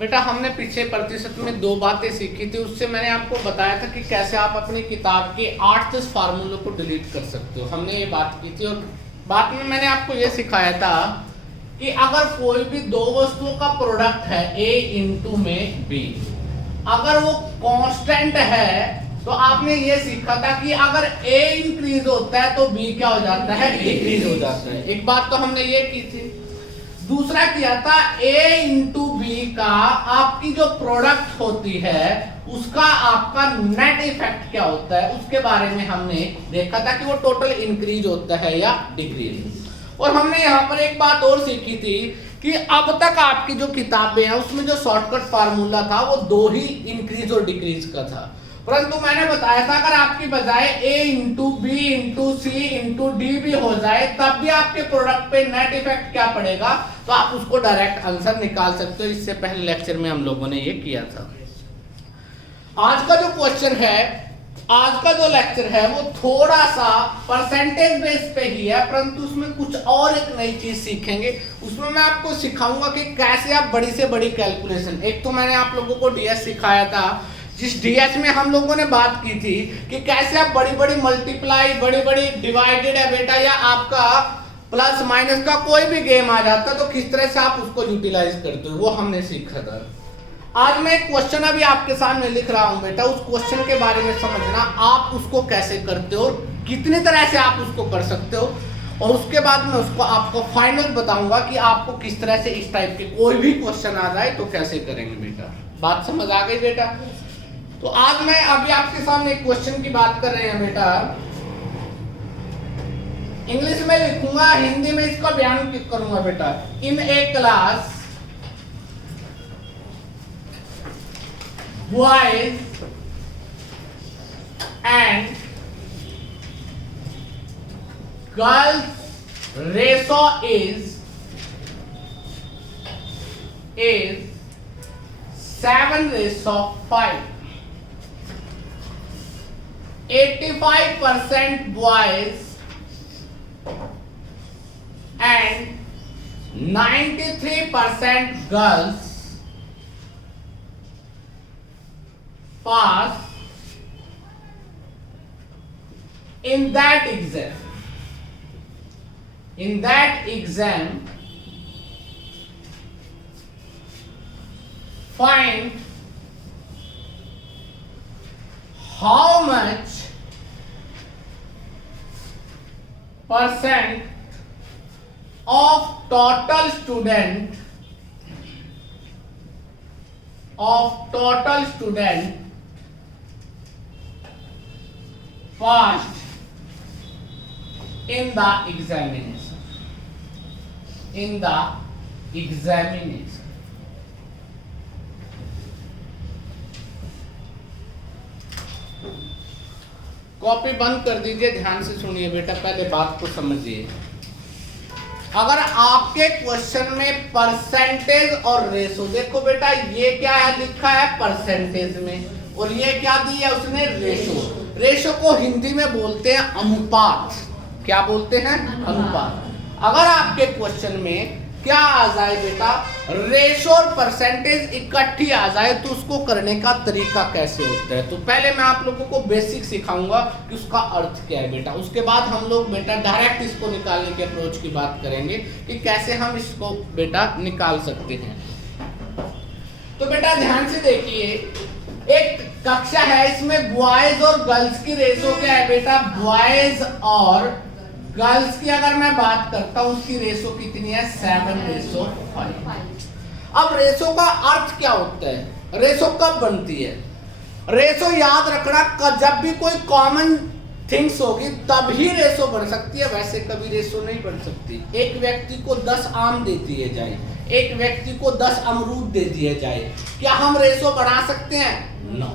बेटा हमने पीछे प्रतिशत में 2 बातें सीखी थी। उससे मैंने आपको बताया था कि कैसे आप अपनी किताब के 8-10 फार्मूलों को डिलीट कर सकते हो। हमने ये बात की थी और बाद में मैंने आपको ये सिखाया था कि अगर कोई भी 2 वस्तुओं का प्रोडक्ट है A इंटू में B, अगर वो कांस्टेंट है तो आपने ये सीखा था कि अगर A इंक्रीज होता है तो B क्या हो जाता है, डिक्रीज हो जाता है। एक बात तो हमने ये की थी। दूसरा किया था A इंटू बी का आपकी जो प्रोडक्ट होती है उसका आपका नेट इफेक्ट क्या होता है, उसके बारे में हमने देखा था कि वो टोटल इंक्रीज होता है या डिक्रीज। और हमने यहाँ पर एक बात और सीखी थी कि अब तक आपकी जो किताबें हैं उसमें जो शॉर्टकट फार्मूला था वो 2 ही इंक्रीज और डिक्रीज का था, परंतु मैंने बताया था अगर आपकी बजाय A into B into C into D भी हो जाए तब भी आपके प्रोडक्ट पे नेट इफेक्ट क्या पड़ेगा, तो आप उसको डायरेक्ट आंसर निकाल सकते हो। इससे पहले लेक्चर में हम लोगों ने ये किया था। आज का जो क्वेश्चन है, आज का जो लेक्चर है वो थोड़ा सा परसेंटेज बेस पे ही है, परंतु उसमें कुछ और एक नई चीज सीखेंगे। उसमें मैं आपको सिखाऊंगा कि कैसे आप बड़ी से बड़ी कैलकुलेशन, एक तो मैंने आप लोगों को डीएस सिखाया था, जिस डीएस में हम लोगों ने बात की थी कि कैसे आप बड़ी बड़ी मल्टीप्लाई, बड़ी बड़ी डिवाइडेड है बेटा, या आपका प्लस माइनस का कोई भी गेम आ जाता तो किस तरह से आप उसको यूटिलाइज करते हो, वो हमने सीखा था। आज मैं एक क्वेश्चन अभी आपके सामने लिख रहा हूं बेटा, उस क्वेश्चन के बारे में समझना, आप उसको कैसे करते हो, कितनी तरह से आप उसको कर सकते हो, और उसके बाद मैं उसको आपको फाइनल बताऊंगा कि आपको किस तरह से इस टाइप के कोई भी क्वेश्चन आ जाए तो कैसे करेंगे बेटा। बात समझ आ गई बेटा? तो आज मैं अभी आपके सामने एक क्वेश्चन की बात कर रहे हैं बेटा, इंग्लिश में लिखूंगा, हिंदी में इसका बयान करूंगा बेटा। In a class boys and girls ratio is 7:5। 85% boys and 93% girls pass in that exam. In that exam, find how much percent of total student passed in the examination. In the examination. Copy बंद कर दीजिए, ध्यान से सुनिए बेटा, पहले बात को समझिए। अगर आपके क्वेश्चन में परसेंटेज और रेशो, देखो बेटा ये क्या है, लिखा है परसेंटेज में, और ये क्या दी है उसने, रेशो। रेशो को हिंदी में बोलते हैं अनुपात। क्या बोलते हैं? अनुपात। अगर आपके क्वेश्चन में क्या आ जाए बेटा, रेशो और परसेंटेज इकट्ठी आ जाए तो उसको करने का तरीका कैसे होता है, तो पहले मैं आप लोगों को बेसिक सिखाऊंगा कि उसका अर्थ क्या है बेटा। उसके बाद हम लोग बेटा डायरेक्ट इसको निकालने के अप्रोच की बात करेंगे कि कैसे हम इसको बेटा निकाल सकते हैं। तो बेटा ध्यान से देखिए, एक कक्षा है, इसमें बॉयज और गर्ल्स की रेशो क्या है बेटा, बॉयज और गर्ल्स की अगर मैं बात करता हूं उसकी रेशो कितनी है, 7:5। अब रेशो का अर्थ क्या होता है, रेशो कब बनती है? रेशो याद रखना, जब भी कोई कॉमन थिंग्स होगी तभी रेशो बन सकती है, वैसे कभी रेशो नहीं बन सकती। एक व्यक्ति को 10 आम दे दिए जाए, एक व्यक्ति को 10 अमरूद दे दिए जाए, क्या हम रेशो बढ़ा सकते हैं? नो,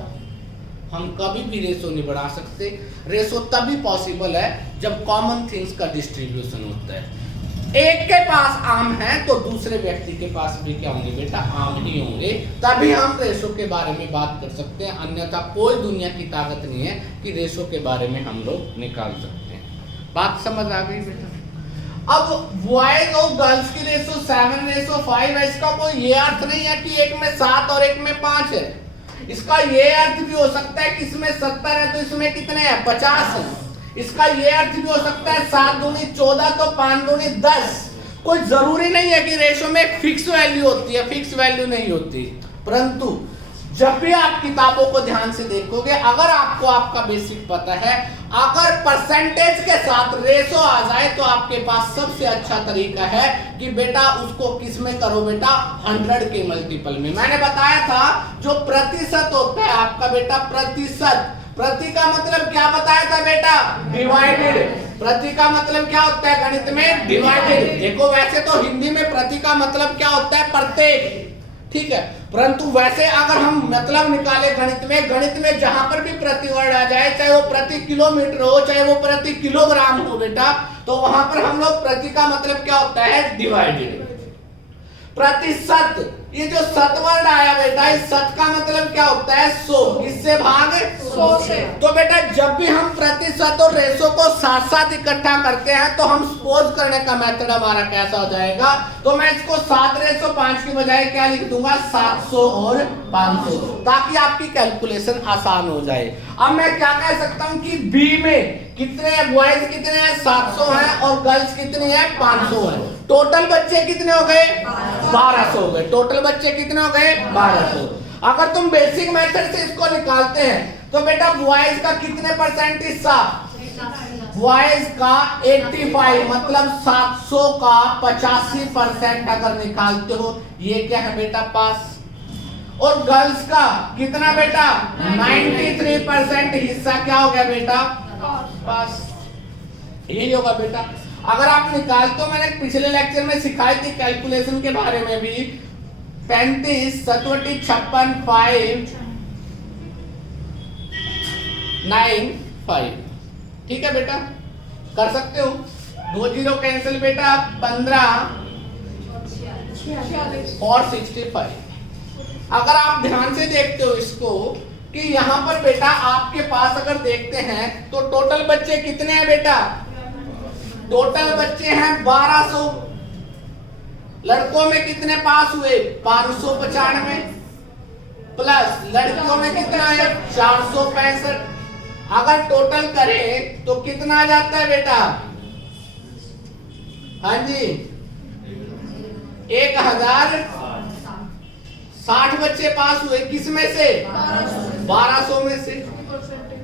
हम कभी भी रेशो नहीं बढ़ा सकते। रेशो तभी पॉसिबल है जब कॉमन थिंग्स का डिस्ट्रीब्यूशन होता है। एक के पास आम है तो दूसरे व्यक्ति के पास भी क्या होंगे बेटा, आम ही होंगे, तभी हम रेशो के बारे में बात कर सकते हैं, अन्यथा कोई दुनिया की ताकत नहीं है कि रेशो के बारे में हम लोग निकाल सकते हैं। बात समझ आ गई बेटा? अब बॉयज और गर्ल्स की रेशो 7:5 है। इसका कोई ये अर्थ नहीं है कि एक में 7 और एक में 5 है। इसका ये अर्थ भी हो सकता है कि इसमें 70 है तो इसमें कितने हैं 50 है। इसका ये अर्थ भी हो सकता है 7 दूनी 14 तो 5 दूनी 10। कोई जरूरी नहीं है कि रेशो में एक फिक्स वैल्यू होती है, फिक्स वैल्यू नहीं होती। परंतु जब भी आप किताबों को ध्यान से देखोगे, अगर आपको आपका बेसिक पता है, अगर परसेंटेज के साथ रेशो आ जाए तो आपके पास सबसे अच्छा तरीका है कि बेटा उसको किस में करो बेटा 100 के मल्टीपल में। मैंने बताया था जो प्रतिशत होता है आपका बेटा प्रतिशत, प्रति का मतलब क्या बताया था बेटा डिवाइडेड। प्रति का मतलब क्या होता है गणित में डिवाइडेड। देखो वैसे तो हिंदी में प्रति का मतलब क्या होता है प्रत्येक, ठीक है, परंतु वैसे अगर हम मतलब निकाले गणित में जहां पर भी प्रति वर्ड आ जाए, चाहे वो प्रति किलोमीटर हो चाहे वो प्रति किलोग्राम हो बेटा, तो वहां पर हम लोग प्रति का मतलब क्या होता है डिवाइडेड। प्रतिशत, ये जो सत वर्ड आया बेटा, इस सत का मतलब क्या होता है 100, इससे भाग 100 से। तो बेटा जब भी हम प्रतिशत और रेशो को साथ साथ इकट्ठा करते हैं तो हम सपोज करने का मेथड हमारा कैसा हो जाएगा, तो मैं इसको 7/5 की बजाय क्या लिख दूंगा 700 और 500, ताकि आपकी कैलकुलेशन आसान हो जाए। अब मैं क्या कह सकता हूं कि बी में कितने बॉयज कितने हैं 700 हैं और गर्ल्स कितनी है 500 है। टोटल बच्चे कितने हो गए 1200 हो गए। टोटल बच्चे कितने हो गए 1200। अगर तुम बेसिक मेथड से इसको निकालते हैं तो बेटा बॉयज का कितने परसेंट हिस्सा, बॉयज का 85, मतलब 700 का 85% अगर निकालते हो ये क्या है बेटा पास। और गर्ल्स का कितना बेटा 93% हिस्सा क्या हो गया बेटा पास। यही होगा बेटा। अगर आप निकालते हो, मैंने पिछले लेक्चर में सिखाई थी कैलकुलेशन के बारे में भी, 35 सतवटी 56 5 9 5, ठीक है बेटा कर सकते हो। 2 जीरो कैंसिल बेटा 15 और 65। अगर आप ध्यान से देखते हो इसको कि यहाँ पर बेटा आपके पास अगर देखते हैं तो टोटल बच्चे कितने हैं बेटा, टोटल बच्चे हैं 1200। लड़कों में कितने पास हुए 595 प्लस लड़कियों में कितना है 465। अगर टोटल करें तो कितना आ जाता है बेटा, हाँ जी 1060 बच्चे पास हुए। किस में से 1200 में से।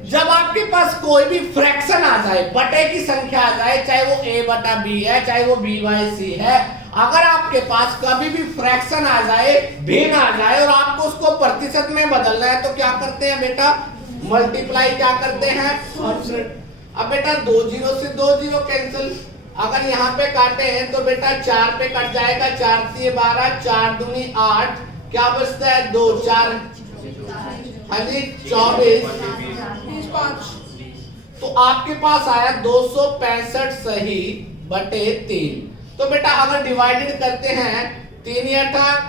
जब आपके पास कोई भी फ्रैक्शन आ जाए, बटे की संख्या आ जाए, चाहे वो a/b है चाहे वो b/c है, अगर आपके पास कभी भी फ्रैक्शन आ जाए, भिन्न आ जाए और आपको उसको प्रतिशत में बदलना है तो क्या करते हैं बेटा मल्टीप्लाई क्या करते हैं 100। अब बेटा 2 जीरो से 2 जीरो कैंसिल। अगर यहाँ पे काटे हैं तो बेटा 4 पे कट जाएगा, 4 से 12, 4 दूनी 8, क्या बचता है 2 4 हाँ जी 24। तो आपके पास आया 265 सही बटे 3। तो बेटा अगर डिवाइडेड करते हैं 3 × 8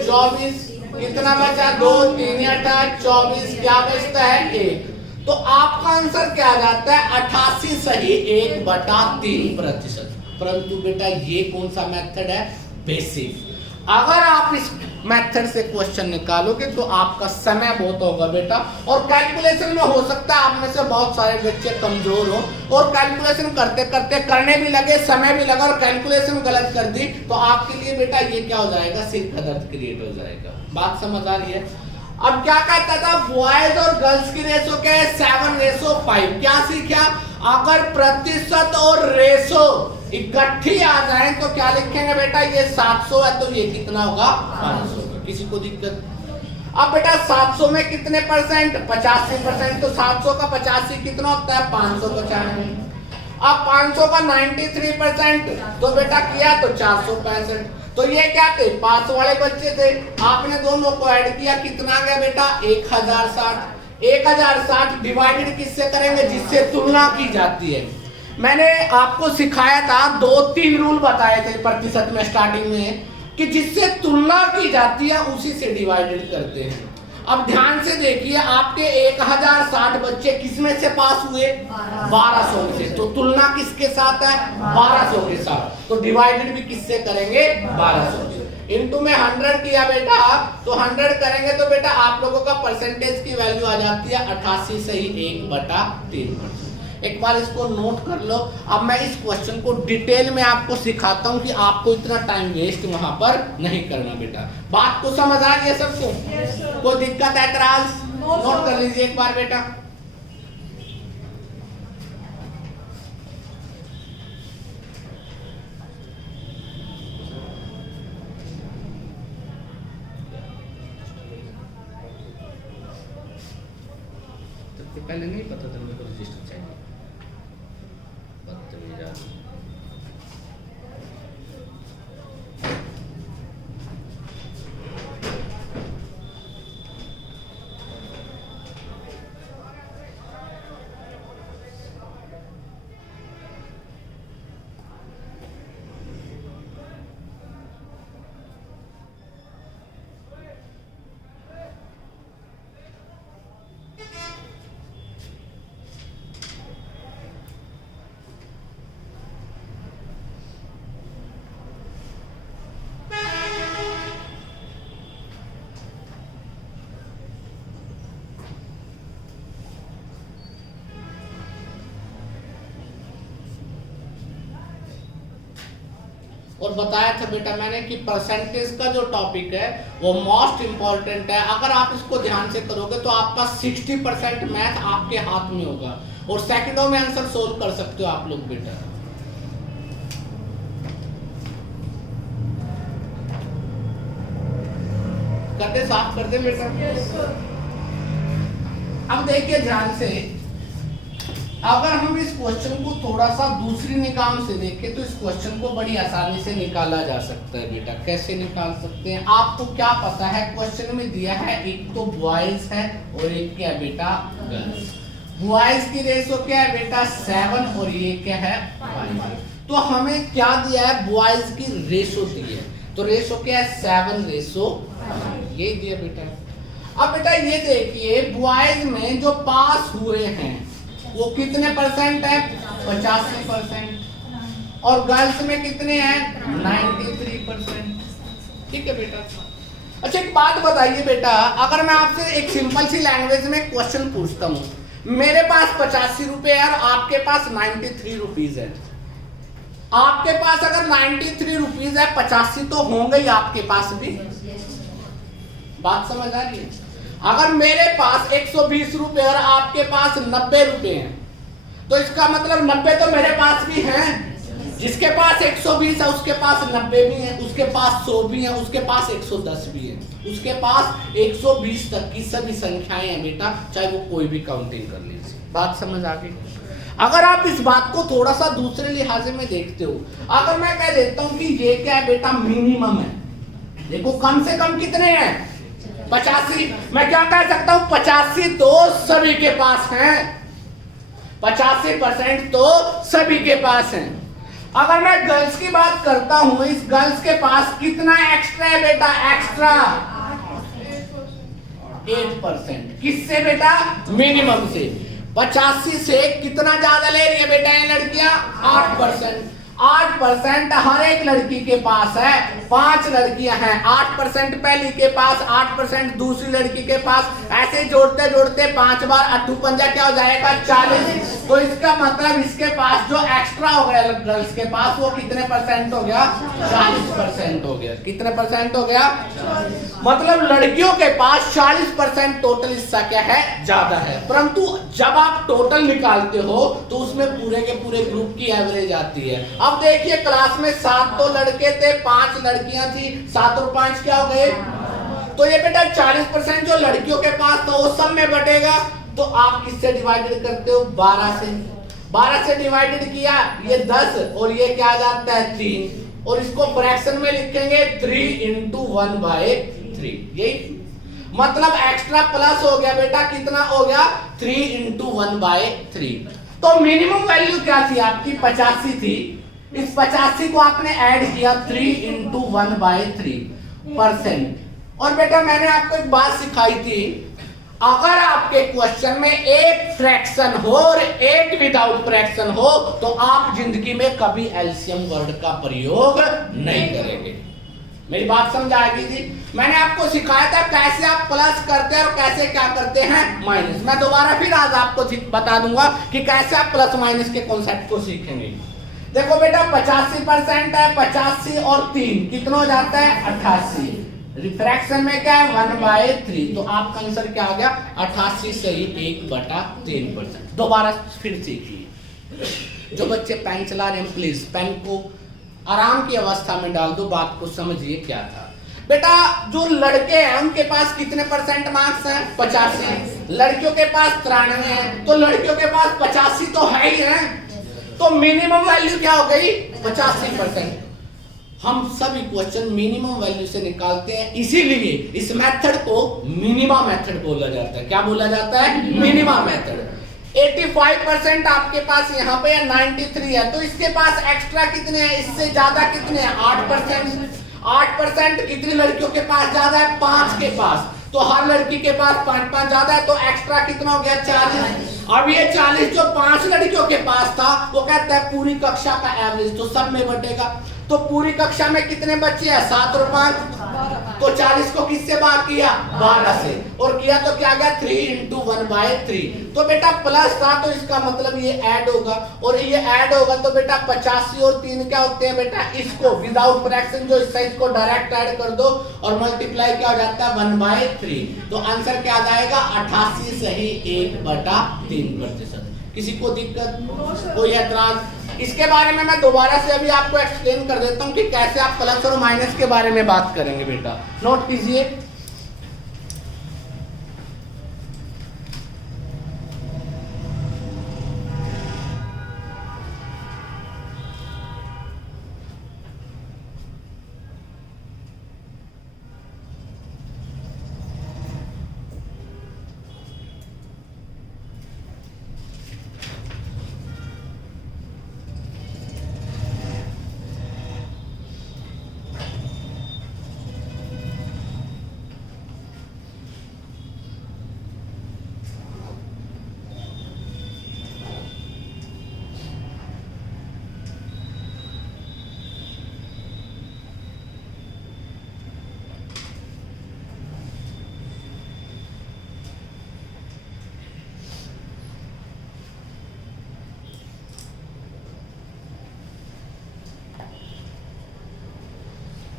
24, कितना बचा 2 3 × 8 24, क्या बचता है 1। तो आपका आंसर क्या आ जाता है 88 सही 1/3%। परंतु बेटा ये कौन सा मेथड है बेसिक। अगर आप इस मेथड से क्वेश्चन निकालोगे तो आपका समय बहुत होगा बेटा, और कैलकुलेशन में हो सकता है आप में से बहुत सारे बच्चे कमजोर हो और कैलकुलेशन करते करते करने भी लगे, समय भी लगा और कैलकुलेशन गलत कर दी, तो आपके लिए बेटा ये क्या हो जाएगा सिर का दर्द क्रिएट हो जाएगा। बात समझ आ रही है। अब क्या कहता था बॉयज और गर्ल्स की रेशो क्या है 7:5। क्या सीखा, अगर प्रतिशत और रेशो इकट्ठी आ जाए तो क्या लिखेंगे बेटा, ये 700 है तो ये कितना होगा 500। किसी को दिक्कत। अब बेटा 700 में कितने परसेंट 85%, तो 700 का 85 कितना होता है 595। अब 500 का 93% तो बेटा किया तो 465। तो ये क्या थे पास वाले बच्चे थे, आपने दोनों को ऐड किया कितना गया बेटा 1060। 1060 डिवाइडेड किससे करेंगे, जिससे तुलना की जाती है। मैंने आपको सिखाया था 2-3 रूल बताए थे प्रतिशत में स्टार्टिंग में कि जिससे तुलना की जाती है उसी से डिवाइडेड करते हैं। अब ध्यान से देखिए, आपके 1060 बच्चे किसमें से पास हुए? 1200 में से। तो तुलना किसके साथ है? 1200 के साथ। तो डिवाइडेड भी किससे करेंगे? 1200 से। इनटू में 100 किया बेटा, तो 100 करेंगे तो बेटा आप लोगों का परसेंटेज की वैल्यू आ जाती है 88 से ही 1/3%। एक बार इसको नोट कर लो। अब मैं इस क्वेश्चन को डिटेल में आपको सिखाता हूं कि आपको इतना टाइम वेस्ट वहां पर नहीं करना बेटा। बात को समझ आ गया सबको? कोई दिक्कत है, ऐतराज? नोट कर लीजिए एक बार बेटा। तो पहले नहीं पता था मेरे को रजिस्टर चाहिए। और बताया था बेटा मैंने कि परसेंटेज का जो टॉपिक है वो मोस्ट इंपॉर्टेंट है। अगर आप इसको ध्यान से करोगे तो आपका 60% मैथ आपके हाथ में होगा और सेकंडों में आंसर सोल्व कर सकते हो आप लोग बेटा। कर दे, साफ कर दे बेटा। अब देखिए ध्यान से, अगर हम इस क्वेश्चन को थोड़ा सा दूसरी निगाह से देखें तो इस क्वेश्चन को बड़ी आसानी से निकाला जा सकता है बेटा। कैसे निकाल सकते हैं? आपको क्या पता है, क्वेश्चन में दिया है एक तो बॉयज है और एक क्या है बेटा? गर्ल्स। बॉयज की रेशो क्या है बेटा? 7 और ये क्या है? 5। तो हमें क्या दिया है? बॉयज की रेशो दी है। तो रेशो क्या है? 7:5 ये दिया बेटा। अब बेटा ये देखिए, बॉयज में जो पास हुए हैं वो कितने परसेंट है? 85%। और गर्ल्स में कितने हैं? 93%। ठीक है बेटा। अच्छा एक बात बताइए बेटा, अगर मैं आपसे एक सिंपल सी लैंग्वेज में क्वेश्चन पूछता हूँ, मेरे पास 85 रुपए है और आपके पास 93 रुपीज है। आपके पास अगर 93 रुपीज है, 85 तो होंगे ही आपके पास भी। बात समझ आ रही है? अगर मेरे पास 120 रुपए और आपके पास 90 रुपए हैं, तो इसका मतलब 90 तो मेरे पास भी हैं। जिसके पास 120 है उसके पास 90 भी है, उसके पास 100 भी है, उसके पास 110 भी है, उसके पास 120 तक की सभी संख्याएं हैं बेटा, चाहे वो कोई भी काउंटिंग कर लीजिए। बात समझ आ गई? अगर आप इस बात को थोड़ा सा दूसरे लिहाजे में देखते हो, अगर मैं कह देता हूं कि ये क्या है बेटा? मिनिमम है। देखो कम से कम कितने हैं? 85। मैं क्या कह सकता हूं? 85 तो सभी के पास हैं। 85% तो सभी के पास हैं। अगर मैं गर्ल्स की बात करता हूं, इस गर्ल्स के पास कितना एक्स्ट्रा है बेटा? एक्स्ट्रा 8%। किससे बेटा? मिनिमम से। 85 से कितना ज्यादा ले रही है बेटा ये लड़कियां? 8%। 8% हर एक लड़की के पास है। 5 लड़कियां हैं, 8% पहली के पास, 8% दूसरी लड़की के पास। ऐसे जोड़ते जोड़ते 5 बार 8 पंजा क्या हो जाएगा? 40। तो इसका मतलब इसके पास जो एक्स्ट्रा हो गया गर्ल्स के पास, वो कितने परसेंट हो गया? 40% हो गया। कितने परसेंट हो गया? मतलब लड़कियों के पास 40% टोटल हिस्सा क्या है? ज्यादा है। परंतु जब आप टोटल निकालते हो तो उसमें पूरे के पूरे ग्रुप की एवरेज आती है। अब देखिए क्लास में 7 तो लड़के थे, 5 लड़कियां थी, 7 और 5 क्या हो गए? तो ये बेटा 40% जो लड़कियों के पास था वो सब में बटेगा। तो आप किससे डिवाइडेड करते हो? 12 से। 12 से डिवाइडेड किया, ये 10 और ये क्या आ जाता है? 3। और इसको फ्रैक्शन में लिखेंगे 3 × 1/3। यही मतलब एक्स्ट्रा प्लस हो गया बेटा। कितना हो गया? 3 × 1/3। तो मिनिमम वैल्यू क्या थी आपकी? 85 थी। इस 85 को आपने ऐड किया 3 × 1/3%। और बेटा मैंने आपको एक बात सिखाई थी, अगर आपके क्वेश्चन में एक फ्रैक्शन हो और एक विदाउट फ्रैक्शन हो तो आप जिंदगी में कभी एलसीएम वर्ड का प्रयोग नहीं करेंगे। मेरी बात समझ आ गई थी? मैंने आपको सिखाया था कैसे आप प्लस करते हैं और कैसे क्या करते हैं माइनस। मैं दोबारा फिर आज आपको बता दूंगा कि कैसे आप प्लस माइनस के कॉन्सेप्ट को सीखेंगे। देखो बेटा 85% है, 85 और 3 कितना हो जाता है 88। रिफ्रैक्शन में क्या है 1/3, तो आपका आंसर क्या आ गया 88 सही 1/3%। दोबारा फिर सीखिए। जो बच्चे पेन चला रहे हैं प्लीज पेन को आराम की अवस्था में डाल दो, बात को समझिए क्या था। बेटा जो लड़के हैं उनके पास कितने परसेंट मार्क्स हैं 85, लड़कियों के पास 93 है, तो लड़कियों के पास 85 तो है ही है, तो मिनिमम वैल्यू क्या हो गई 85%। हम सभी क्वेश्चन मिनिमम वैल्यू से निकालते हैं, इसीलिए इस मेथड को मिनिमा मेथड बोला जाता है। क्या बोला जाता है मिनिमा मेथड। 85% आपके पास यहाँ पे 93 है, तो इसके पास एक्स्ट्रा कितने हैं, इससे ज्यादा कितने हैं 8%। 8% कितनी लड़कियों के पास ज्यादा है 5 के पास, तो हर लड़की के पास 5 ज्यादा है, तो एक्स्ट्रा कितना हो गया 40। अब ये 40 जो 5 लड़कियों के पास था वो कहता है पूरी कक्षा का एवरेज, तो सब में बटेगा। तो पूरी कक्षा में कितने बच्चे हैं 7 और 5, तो 40 को किससे भाग किया 12 से, और किया तो क्या गया 3 × 1/3। तो बेटा प्लस था तो इसका मतलब ये ऐड होगा, और ये ऐड होगा तो बेटा 85 और 3 क्या होते हैं बेटा, इसको विदाउट फ्रैक्शन जो इस साइज को डायरेक्ट ऐड कर दो और मल्टीप्लाई क्या हो जाता है 1/3। तो आंसर क्या आ जाएगा 88 सही 1/3%। किसी को दिक्कत कोई ऐतराज? इसके बारे में मैं दोबारा से अभी आपको एक्सप्लेन कर देता हूं कि कैसे आप प्लस और माइनस के बारे में बात करेंगे। बेटा नोट कीजिए।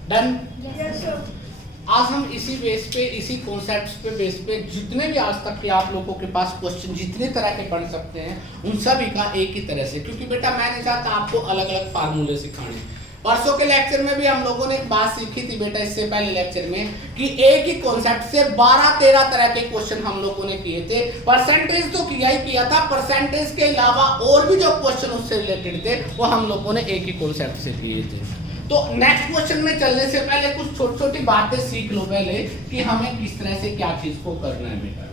डन? आज हम इसी बेस पे, इसी कॉन्सेप्ट्स पे बेस पे जितने भी आज तक के आप लोगों के पास क्वेश्चन जितने तरह के पढ़ सकते हैं उन सभी का एक ही तरह से, क्योंकि बेटा मैं नहीं चाहता आपको अलग अलग फार्मूले सिखाने। परसों के लेक्चर में भी हम लोगों ने एक बात सीखी थी बेटा, इससे पहले लेक्चर में, कि एक ही कॉन्सेप्ट से 12-13 तरह के क्वेश्चन हम लोगों ने किए थे। परसेंटेज तो किया ही किया था, परसेंटेज के अलावा और भी जो क्वेश्चन उससे रिलेटेड थे वो हम लोगों ने एक ही कॉन्सेप्ट से किए थे। तो नेक्स्ट क्वेश्चन में चलने से पहले कुछ छोटी छोटी बातें सीख लो पहले कि हमें किस तरह से क्या चीज को करना है बेटा।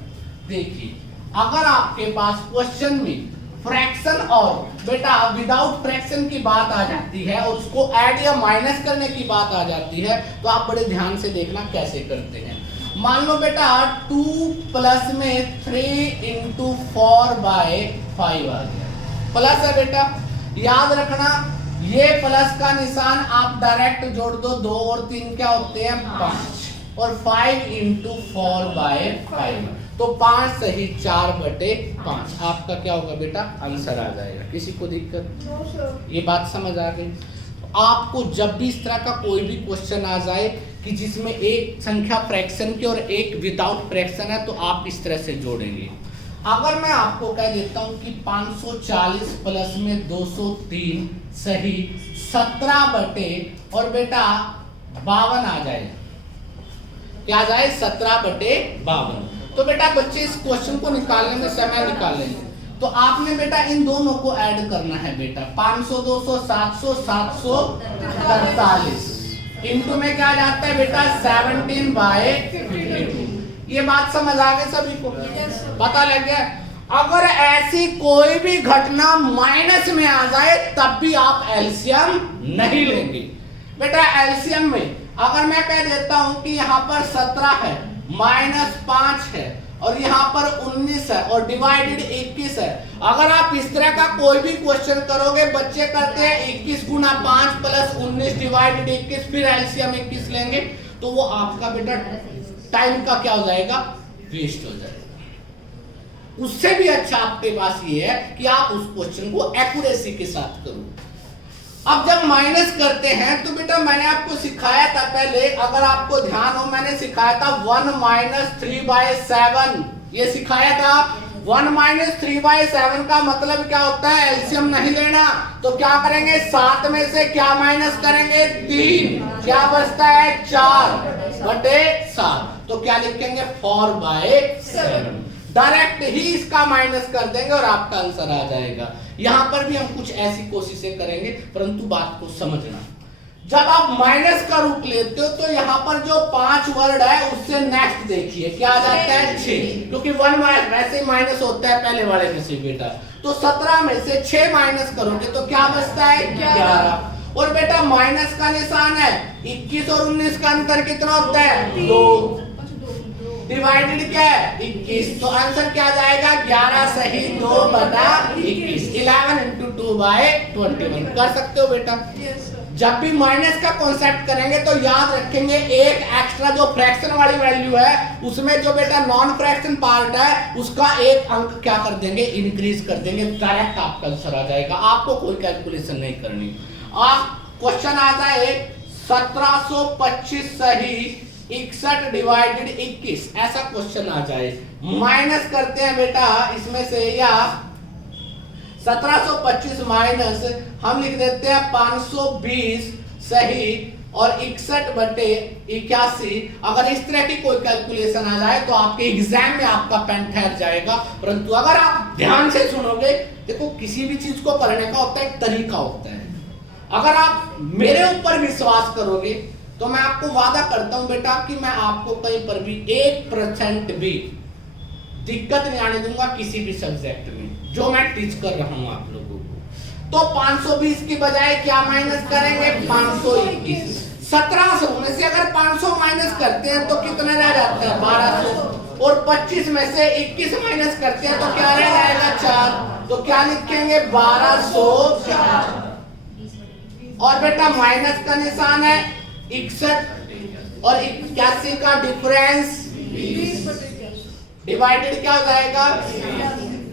देखिए अगर आपके पास क्वेश्चन में फ्रैक्शन और बेटा विदाउट फ्रैक्शन की बात आ जाती है और उसको ऐड या माइनस करने की बात आ जाती है, तो आप बड़े ध्यान से देखना कैसे करते हैं। मान लो बेटा 2 प्लस में 3 × 4/5 आ गया, प्लस है बेटा। याद रखना ये प्लस का निशान आप डायरेक्ट जोड़ दो, 2 और 3 क्या होते हैं 5, और 5 × 4/5, तो 5 सही 4/5 आपका क्या होगा बेटा आंसर आ जाएगा। किसी को दिक्कत? ये बात समझ आ गई? आपको जब भी इस तरह का कोई भी क्वेश्चन आ जाए कि जिसमें एक संख्या फ्रैक्शन की और एक विदाउट फ्रैक्शन है, तो आप इस तरह से जोड़ेंगे। अगर मैं आपको कह देता हूं कि 540 प्लस में 203 सही 17 और बेटा 52 आ जाए, क्या आ जाए 17/52, तो बेटा बच्चे इस क्वेश्चन को निकालने में समय निकालेंगे, तो आपने बेटा इन दोनों को ऐड करना है बेटा। 500 200 700 743 इनटू में क्या जाता है बेटा 17/52। ये बात समझ आ गई सभी को? पता लग गया? अगर ऐसी कोई भी घटना माइनस में आ जाए तब भी आप एलसीएम नहीं लेंगे। बेटा एलसीएम में अगर मैं कह देता हूं कि यहाँ पर 17 है -5 है और यहाँ पर 19 है और डिवाइडेड 21 है, अगर आप इस तरह का कोई भी क्वेश्चन करोगे, बच्चे करते हैं 21 गुना 5 प्लस 19 डिवाइडेड 21 फिर एलसीएम 21 लेंगे, तो वो आपका बेटा टाइम का क्या हो जाएगा, वेस्ट हो जाएगा। उससे भी अच्छा आपके पास ये है कि आप उस क्वेश्चन को एक्यूरेसी के साथ करो। अब जब माइनस करते हैं तो बेटा मैंने आपको सिखाया था पहले, अगर आपको ध्यान हो, मैंने सिखाया था 1 - 3/7, ये सिखाया था। 1 - 3/7 का मतलब क्या होता है, एलसीएम नहीं लेना, तो क्या करेंगे 7 में से क्या माइनस करेंगे 3, क्या बचता है 4/7, तो क्या लिखेंगे 4/7, डायरेक्ट ही इसका माइनस कर देंगे और आपका आंसर आ जाएगा। यहां पर भी हम कुछ ऐसी कोशिशें करेंगे, परंतु बात को समझना, जब आप माइनस का रूप लेते हो तो यहाँ पर जो 5 वर्ड है उससे नेक्स्ट देखिए क्या आ जाता है 6, क्योंकि 1 वैसे माइनस होता है पहले वाले में से बेटा, तो 17 में से 6 माइनस करोगे तो क्या बचता है 11। और बेटा माइनस का निशान है, 21 और 19 का अंतर कितना होता है 2, डिवाइडेड क्या है 21, तो आंसर क्या जाएगा 11 सही 2/21, 11 × 2/21 कर सकते हो बेटा। जब भी माइनस का कॉन्सेप्ट करेंगे तो याद रखेंगे एक एक्स्ट्रा जो फ्रैक्शन वाली वैल्यू है उसमें जो बेटा नॉन फ्रैक्शन पार्ट है उसका एक अंक क्या कर देंगे, इंक्रीज कर देंगे, डायरेक्ट आपका आंसर आ जाएगा, आपको कोई कैलकुलेशन नहीं करनी। क्वेश्चन आता है 1725 सही 61 डिवाइडेड 21, ऐसा क्वेश्चन आ जाए, माइनस करते हैं बेटा इसमें से, या 1725 माइनस हम लिख देते हैं 520 सही और 61/81। अगर इस तरह की कोई कैलकुलेशन आ जाए तो आपके एग्जाम में आपका पेन ठहर जाएगा, परंतु अगर आप ध्यान से सुनोगे, देखो किसी भी चीज को करने का होता है एक तरीका होता है, अगर आप मेरे ऊपर विश्वास करोगे तो मैं आपको वादा करता हूं बेटा कि मैं आपको कहीं पर भी 1% भी दिक्कत नहीं आने दूंगा किसी भी सब्जेक्ट में जो मैं टीच कर रहा हूं आप लोगों को। तो 520 की बजाय क्या माइनस करेंगे 521, 1700 में से अगर 500 माइनस करते हैं तो कितना रह जाता है 1200, और 25 में से 21 माइनस करते हैं तो क्या रह जाएगा 4, तो क्या लिखेंगे 1204, और बेटा माइनस का निशान है 61 और 81 का डिफरेंस 20, डिवाइडेड क्या हो जाएगा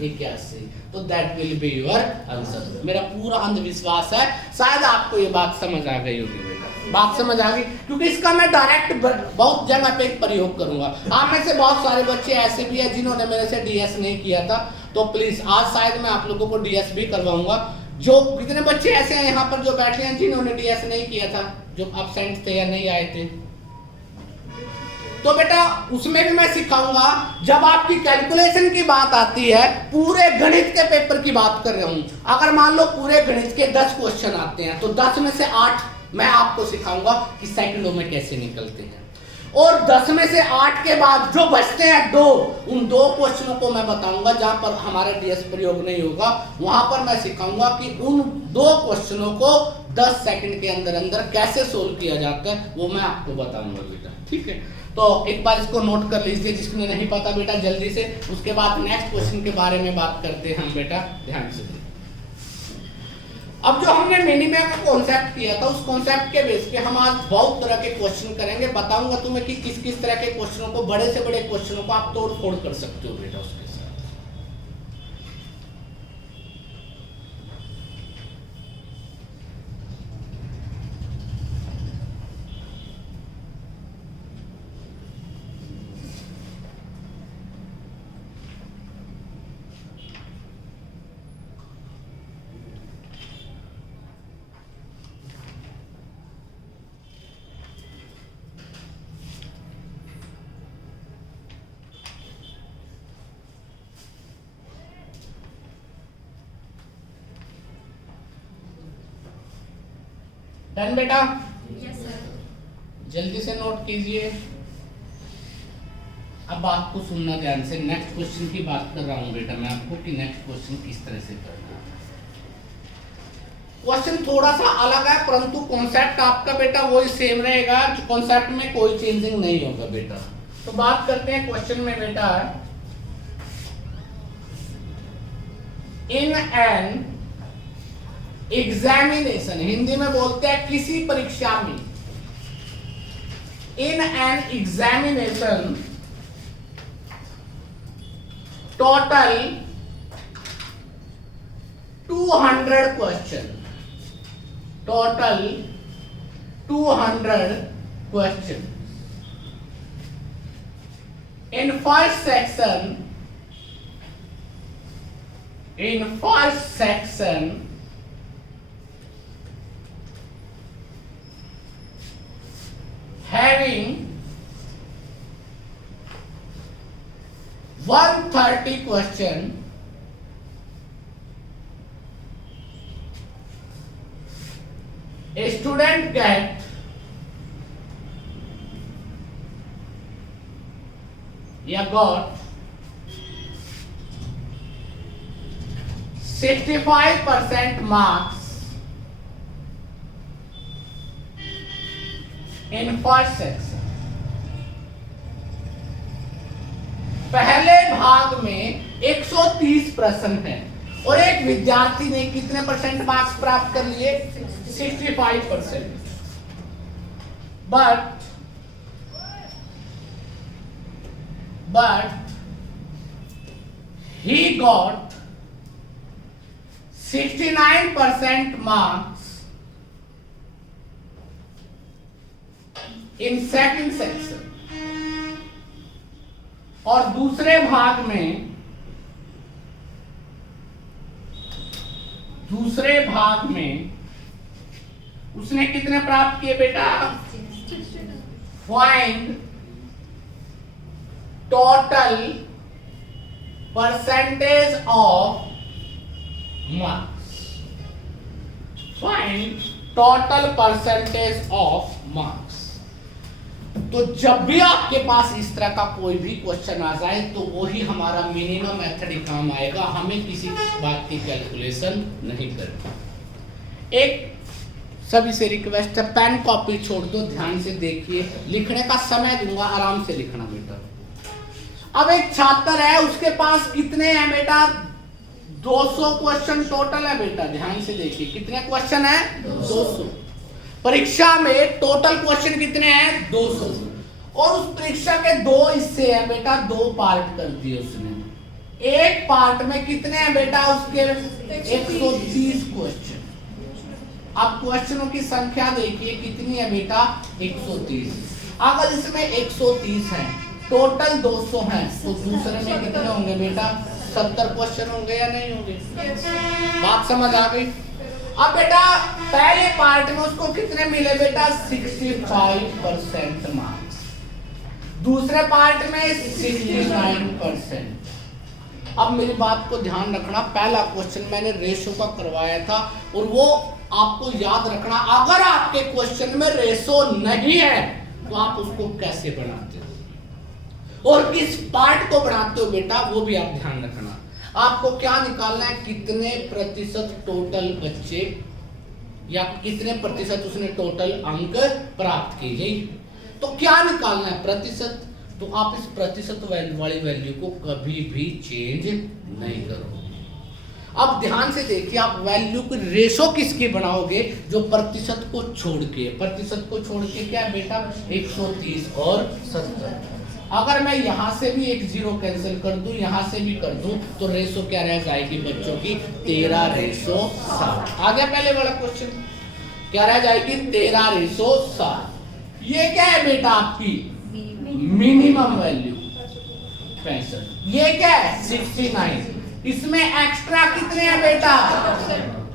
81, तो that will be your answer. मेरा पूरा अंधविश्वास है, शायद आपको ये बात समझ आ गई होगी बेटा, बात समझ आ गई, क्योंकि इसका मैं डायरेक्ट बहुत जगह पे प्रयोग करूंगा। आप में से बहुत सारे बच्चे ऐसे भी हैं जिन्होंने मेरे से डीएस नहीं किया था, तो प्लीज आज शायद मैं आप लोगों को डीएस भी करवाऊंगा। जो कितने बच्चे ऐसे हैं यहाँ पर जो बैठे हैं जिन्होंने डीएस नहीं किया था, जो एब्सेंट थे या नहीं आए थे, तो बेटा उसमें भी मैं सिखाऊंगा। जब आपकी कैलकुलेशन की बात आती है, पूरे गणित के पेपर की बात कर रहा हूं, अगर मान लो पूरे गणित के 10 क्वेश्चन आते हैं तो 10 में से 8 मैं आपको सिखाऊंगा कि सेकंडों में कैसे निकलते हैं, और 10 में से 8 के बाद जो बचते हैं 2, उन 2 क्वेश्चनों को मैं बताऊंगा जहां पर हमारा डीएस प्रयोग नहीं होगा, वहां पर मैं सिखाऊंगा कि उन 2 क्वेश्चनों को 10 सेकंड के अंदर अंदर कैसे सोल्व किया जाता है, वो मैं आपको बताऊंगा बेटा, ठीक है। तो एक बार इसको नोट कर लीजिए जिसको नहीं पता बेटा जल्दी से, उसके बाद नेक्स्ट क्वेश्चन के बारे में बात करते हैं हम बेटा, ध्यान से। अब जो हमने मिनिमम का कॉन्सेप्ट किया था, उस कॉन्सेप्ट के बेस पे हम आज बहुत तरह के क्वेश्चन करेंगे, बताऊंगा तुम्हें कि किस किस तरह के क्वेश्चनों को, बड़े से बड़े क्वेश्चनों को आप तोड़ फोड़ कर सकते हो बेटा उसके साथ। डन बेटा? Yes sir. जल्दी से नोट कीजिए। अब बात को सुनना ध्यान से, नेक्स्ट क्वेश्चन की बात कर रहा हूं बेटा मैं आपको कि नेक्स्ट क्वेश्चन किस तरह से करना है। क्वेश्चन थोड़ा सा अलग है, परंतु कॉन्सेप्ट आपका बेटा वही सेम रहेगा, कॉन्सेप्ट में कोई चेंजिंग नहीं होगा बेटा। तो बात करते हैं क्वेश्चन में बेटा, इन एन एग्जामिनेशन, हिंदी में बोलते हैं किसी परीक्षा में, in an examination total 200 question, total 200 question in first section having 130 question, a student get got 65% marks in first section। पहले भाग में 130 प्रश्न हैं और एक विद्यार्थी ने कितने परसेंट मार्क्स प्राप्त कर लिए? 65%। but he got 69% marks in second section। और दूसरे भाग में उसने कितने प्राप्त किए बेटा? Find total percentage of marks, find total percentage of marks. तो जब भी आपके पास इस तरह का कोई भी क्वेश्चन आ जाए तो वही हमारा मिनिमम मेथड ही काम आएगा, हमें किसी बात की कैलकुलेशन नहीं करनी। एक सभी से रिक्वेस्ट है, पेन कॉपी छोड़ दो, ध्यान से देखिए, लिखने का समय दूंगा, आराम से लिखना बेटा। अब एक छात्र है, उसके पास कितने हैं बेटा? 200 क्वेश्चन टोटल है बेटा, ध्यान से देखिए कितने क्वेश्चन है? 200। परीक्षा में टोटल क्वेश्चन कितने हैं? 200। और उस परीक्षा के दो हिस्से हैं बेटा, दो पार्ट कर दिए उसने। एक पार्ट में कितने हैं बेटा उसके? 130 क्वेश्चन। अब क्वेश्चनों की संख्या देखिए कितनी है बेटा? 130। अगर इसमें 130 है, टोटल 200 है, तो दूसरे में कितने होंगे बेटा? 70 क्वेश्चन होंगे या नहीं होंगे? बात समझ आ गई? अब बेटा पहले पार्ट में उसको कितने मिले बेटा? 65% मार्क्स। दूसरे पार्ट में 69%। अब मेरी बात को ध्यान रखना, पहला क्वेश्चन मैंने रेशो का करवाया था और वो आपको याद रखना, अगर आपके क्वेश्चन में रेशो नहीं है तो आप उसको कैसे बनाते हो और किस पार्ट को बनाते हो बेटा, वो भी आप ध्यान रखना। आपको क्या निकालना है? कितने प्रतिशत टोटल बच्चे या कितने प्रतिशत उसने टोटल अंक प्राप्त किए, यही तो क्या निकालना है? प्रतिशत। तो आप इस प्रतिशत वाली वैल्यू को कभी भी चेंज नहीं करो। अब ध्यान से देखिए, आप वैल्यू की रेशो किसकी बनाओगे? जो प्रतिशत को छोड़ के, प्रतिशत को छोड़ के क्या बेटा? 130 और 70। अगर मैं यहां से भी एक जीरो कैंसिल कर दूं, यहां से भी कर दूं, तो रेशो क्या रह जाएगी बच्चों की? 13:7। आ गया पहले वाला क्वेश्चन, क्या रह जाएगी? 13:7। ये क्या है बेटा? आपकी मिनिमम वैल्यू 65। ये क्या है? 69। इसमें एक्स्ट्रा कितने हैं बेटा?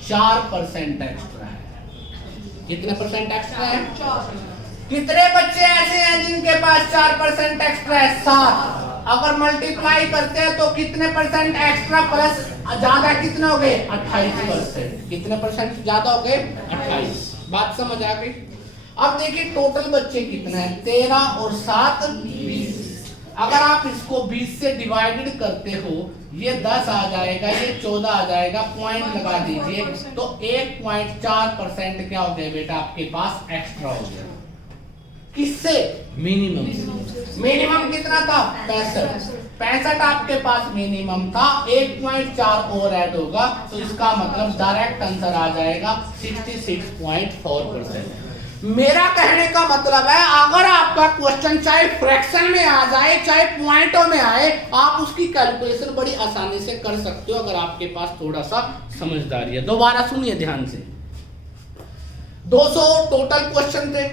4% एक्स्ट्रा है। कितने परसेंट एक्स्ट्रा है? 4। कितने बच्चे ऐसे हैं जिनके पास 4% एक्स्ट्रा है? 7। अगर मल्टीप्लाई करते हैं तो कितने परसेंट एक्स्ट्रा प्लस ज्यादा कितने हो गए? 28%। कितने परसेंट ज्यादा हो गए? 28। बात समझ आ गई? अब देखिए टोटल बच्चे कितने हैं? 13 और 7 20। अगर आप इसको 20 से डिवाइडेड करते हो, ये 10 आ जाएगा, ये 14 आ जाएगा, पॉइंट लगा दीजिए, तो 1.4% क्या हो गया बेटा आपके पास एक्स्ट्रा हो गया। किससे? मिनिमम से। मिनिमम कितना था? 65 आपके पास मिनिमम था, 1.4 और ऐड होगा, तो इसका मतलब डायरेक्ट आंसर आ जाएगा 66.4%। मेरा कहने का मतलब है, अगर आपका क्वेश्चन चाहे फ्रैक्शन में आ जाए चाहे पॉइंटों में आए, आप उसकी कैलकुलेशन बड़ी आसानी से कर सकते हो अगर आपके पास थोड़ा सा समझदारी है। दोबारा सुनिए ध्यान से। 200 टोटल क्वेश्चन थे,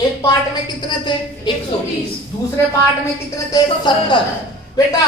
एक पार्ट में कितने थे? 120, दूसरे पार्ट में कितने थे? 70। बेटा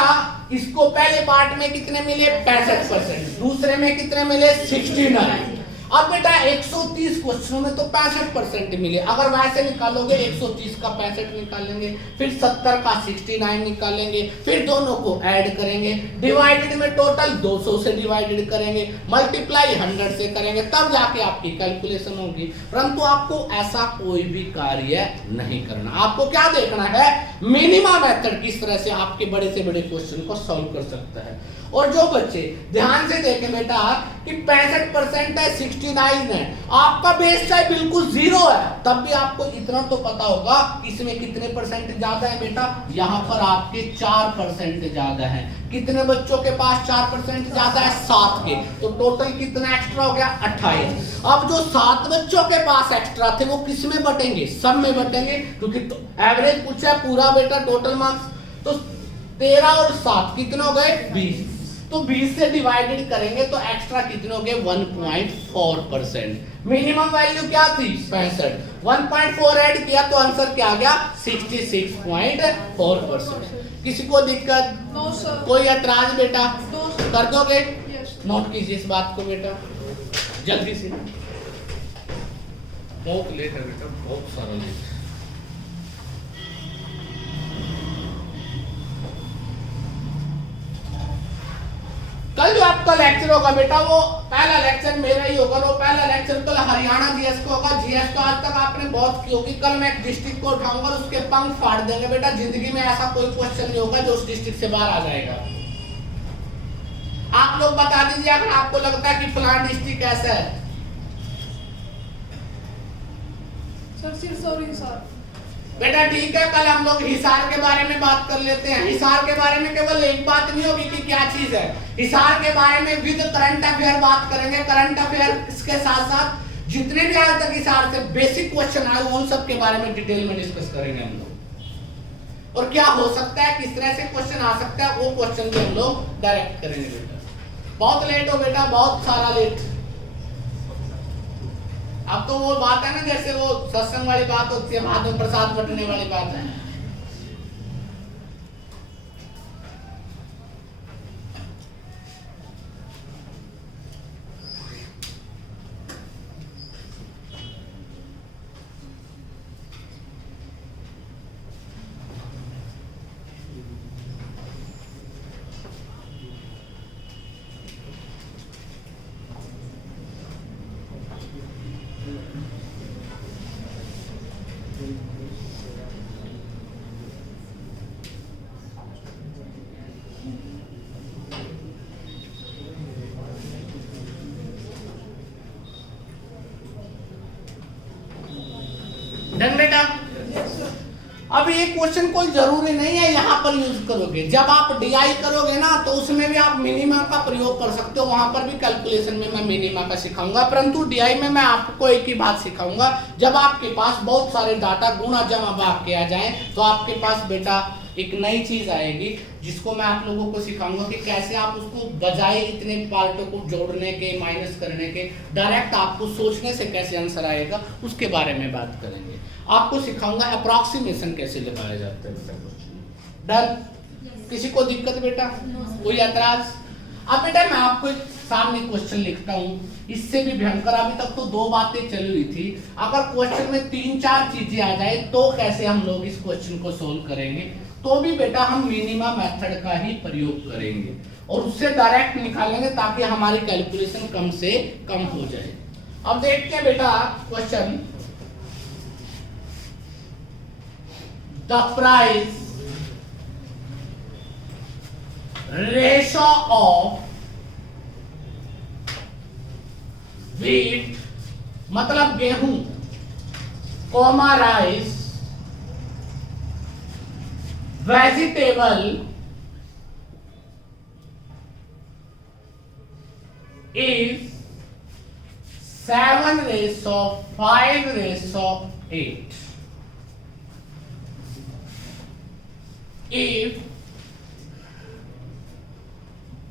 इसको पहले पार्ट में कितने मिले? 65%, दूसरे में कितने मिले? 69। अब बेटा 130 क्वेश्चनों में तो 65% मिले, अगर वैसे निकालोगे 130 का 65 निकालेंगे, फिर 70 का 69 निकालेंगे, फिर दोनों को ऐड करेंगे, डिवाइडेड में टोटल 200 से डिवाइडेड करेंगे, मल्टीप्लाई 100 से करेंगे, तब जाके आपकी कैलकुलेशन होगी। परंतु आपको ऐसा कोई भी कार्य नहीं करना, आपको क्या देखना है? मिनिमम मेथड किस तरह से आपके बड़े से बड़े क्वेश्चन को सॉल्व कर सकता है। और जो बच्चे ध्यान से देखें बेटा कि 65% है, 69 है, आपका बेस चाहे बिल्कुल 0 है, तब भी आपको इतना तो पता होगा इसमें कितने परसेंट ज्यादा है बेटा? यहाँ पर आपके 4% ज्यादा है। कितने बच्चों के पास 4% ज्यादा है? 7 के। तो टोटल कितना एक्स्ट्रा हो गया? 28। अब जो 7 बच्चों के पास एक्स्ट्रा थे वो किस में बटेंगे? सब में बटेंगे, क्योंकि तो एवरेज पूछा पूरा बेटा टोटल मार्क्स, तो 13 और 7 कितने हो गए? 20। तो 20 से डिवाइडेड करेंगे तो एक्स्ट्रा कितने हो गए? 1.4%। मिनिमम वैल्यू क्या थी? 65। 1.4 ऐड किया तो आंसर क्या आ गया? 66.4%। किसी को दिक्कत? No sir. कोई ऐतराज बेटा? नो कर दोगे? यस। नोट कीजिए इस बात को बेटा जल्दी से। बहुत लेट है बेटा, बहुत सारा लेट। कल जो आपका लेक्चर होगा बेटा, वो पहला लेक्चर मेरा ही होगा, वो पहला लेक्चर कल हरियाणा जीएस को होगा। जीएस तो आज तक आपने बहुत की होगी, कल मैं एक डिस्ट्रिक्ट को उठाऊंगा, उसके पंख फाड़ देंगे बेटा। जिंदगी में ऐसा कोई क्वेश्चन नहीं होगा जो उस डिस्ट्रिक्ट से बाहर आ जाएगा। आप लोग बता दीजिए अगर आपको लगता है कि फलान डिस्ट्रिक्ट ऐसा है। Sorry sir. बेटा ठीक है, कल हम लोग हिसार के बारे में बात कर लेते हैं। हिसार के बारे में केवल एक बात नहीं होगी कि क्या चीज है, हिसार के बारे में विद करंट अफेयर बात करेंगे। करंट अफेयर इसके साथ साथ जितने भी आज तक हिसार से बेसिक क्वेश्चन आए उन सब के बारे में डिटेल में डिस्कस करेंगे हम लोग, और क्या हो सकता है, किस तरह से क्वेश्चन आ सकता है, वो क्वेश्चन भी हम लोग डायरेक्ट करेंगे बेटा। बहुत लेट हो बेटा, बहुत सारा लेट। अब तो वो बात है ना, जैसे वो सत्संग वाली बात होती है, बाद में प्रसाद बटने वाली बात है। डन बेटा। अब ये क्वेश्चन कोई जरूरी नहीं है यहाँ पर यूज करोगे, जब आप डीआई करोगे ना तो उसमें भी आप मिनिमा का प्रयोग कर सकते हो, वहां पर भी कैलकुलेशन में मैं मिनिमा का सिखाऊंगा। परंतु डीआई में मैं आपको एक ही बात सिखाऊंगा, जब आपके पास बहुत सारे डाटा गुणा जमा भाग के आ जाएं तो आपके पास बेटा एक नई चीज आएगी जिसको मैं आप लोगों को सिखाऊंगा कि कैसे आप उसको बजाय इतने पार्टों को जोड़ने के, माइनस करने के, डायरेक्ट आपको सोचने से कैसे आंसर आएगा उसके बारे में बात करेंगे। आपको सिखाऊंगा अप्रॉक्सीमेशन कैसे लगाया जाता है बेटा क्वेश्चन। डन? किसी को दिक्कत बेटा? कोई ऐतराज? अब बेटा मैं आपको सामने क्वेश्चन लिखता हूँ, इससे भी भयंकर। अभी तक तो दो बातें चल रही थी, अगर क्वेश्चन में 3-4 चीजें आ जाए तो कैसे हम लोग इस क्वेश्चन को सोल्व करेंगे, तो भी बेटा हम मिनिमा मेथड का ही प्रयोग करेंगे और उससे डायरेक्ट निकालेंगे ताकि हमारी कैलकुलेशन कम से कम हो जाए। अब देखते हैं बेटा question. The price ratio of wheat मतलब गेहूं comma rice vegetable is 7:5:8. If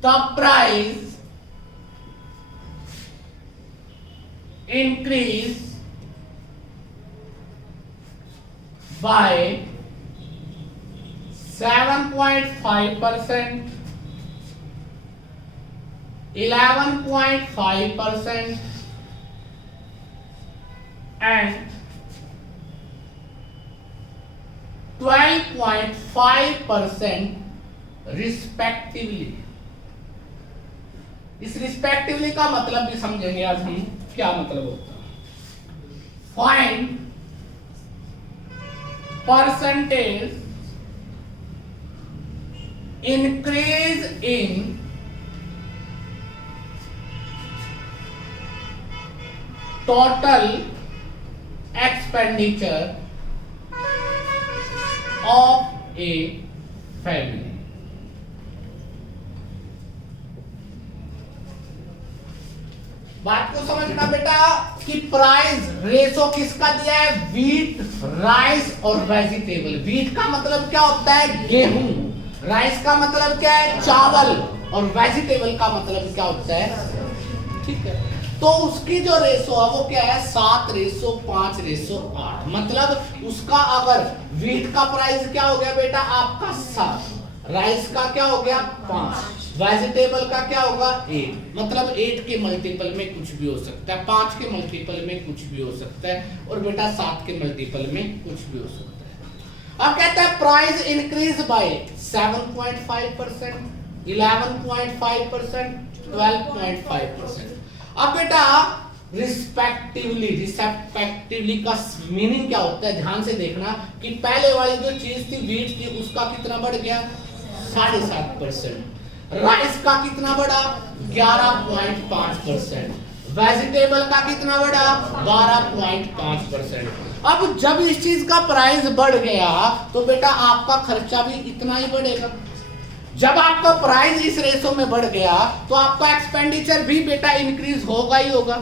the price increase by 7.5%, 11.5% and 12.5% respectively. इस रिस्पेक्टिवली का मतलब भी समझेंगे आज हम, क्या मतलब होता है। Find percentage increase in total expenditure of a family। बात को समझना बेटा कि प्राइस रेशो किसका दिया है, व्हीट, राइस और वेजिटेबल। व्हीट का मतलब क्या होता है, गेहूं। राइस का मतलब क्या है, चावल। और वेजिटेबल का मतलब क्या होता है, ठीक है। तो उसकी जो रेशो है वो क्या है, 7:5:8। मतलब उसका अगर व्हीट का प्राइस क्या हो गया बेटा आपका 7, राइस का क्या हो गया 5, वेजिटेबल का क्या होगा 8। मतलब 8 के मल्टीपल में कुछ भी हो सकता है, 5 के मल्टीपल में कुछ भी हो सकता है, और बेटा 7 के मल्टीपल में कुछ भी हो सकता है। अब कहता है प्राइस इंक्रीज बाय 7.5%, 11.5%, 12.5%। अब बेटा रिस्पेक्टिवली का मीनिंग क्या होता है, ध्यान से देखना कि पहले वाली जो चीज थी व्हीट की, उसका कितना बढ़ गया 7.5%, राइस का कितना बढ़ा 11.5%, वेजिटेबल का कितना बढ़ा 12.5%। अब जब इस चीज का प्राइस बढ़ गया तो बेटा आपका खर्चा भी इतना ही बढ़ेगा। जब आपका प्राइस इस रेशो में बढ़ गया तो आपका एक्सपेंडिचर भी बेटा इंक्रीज होगा ही होगा।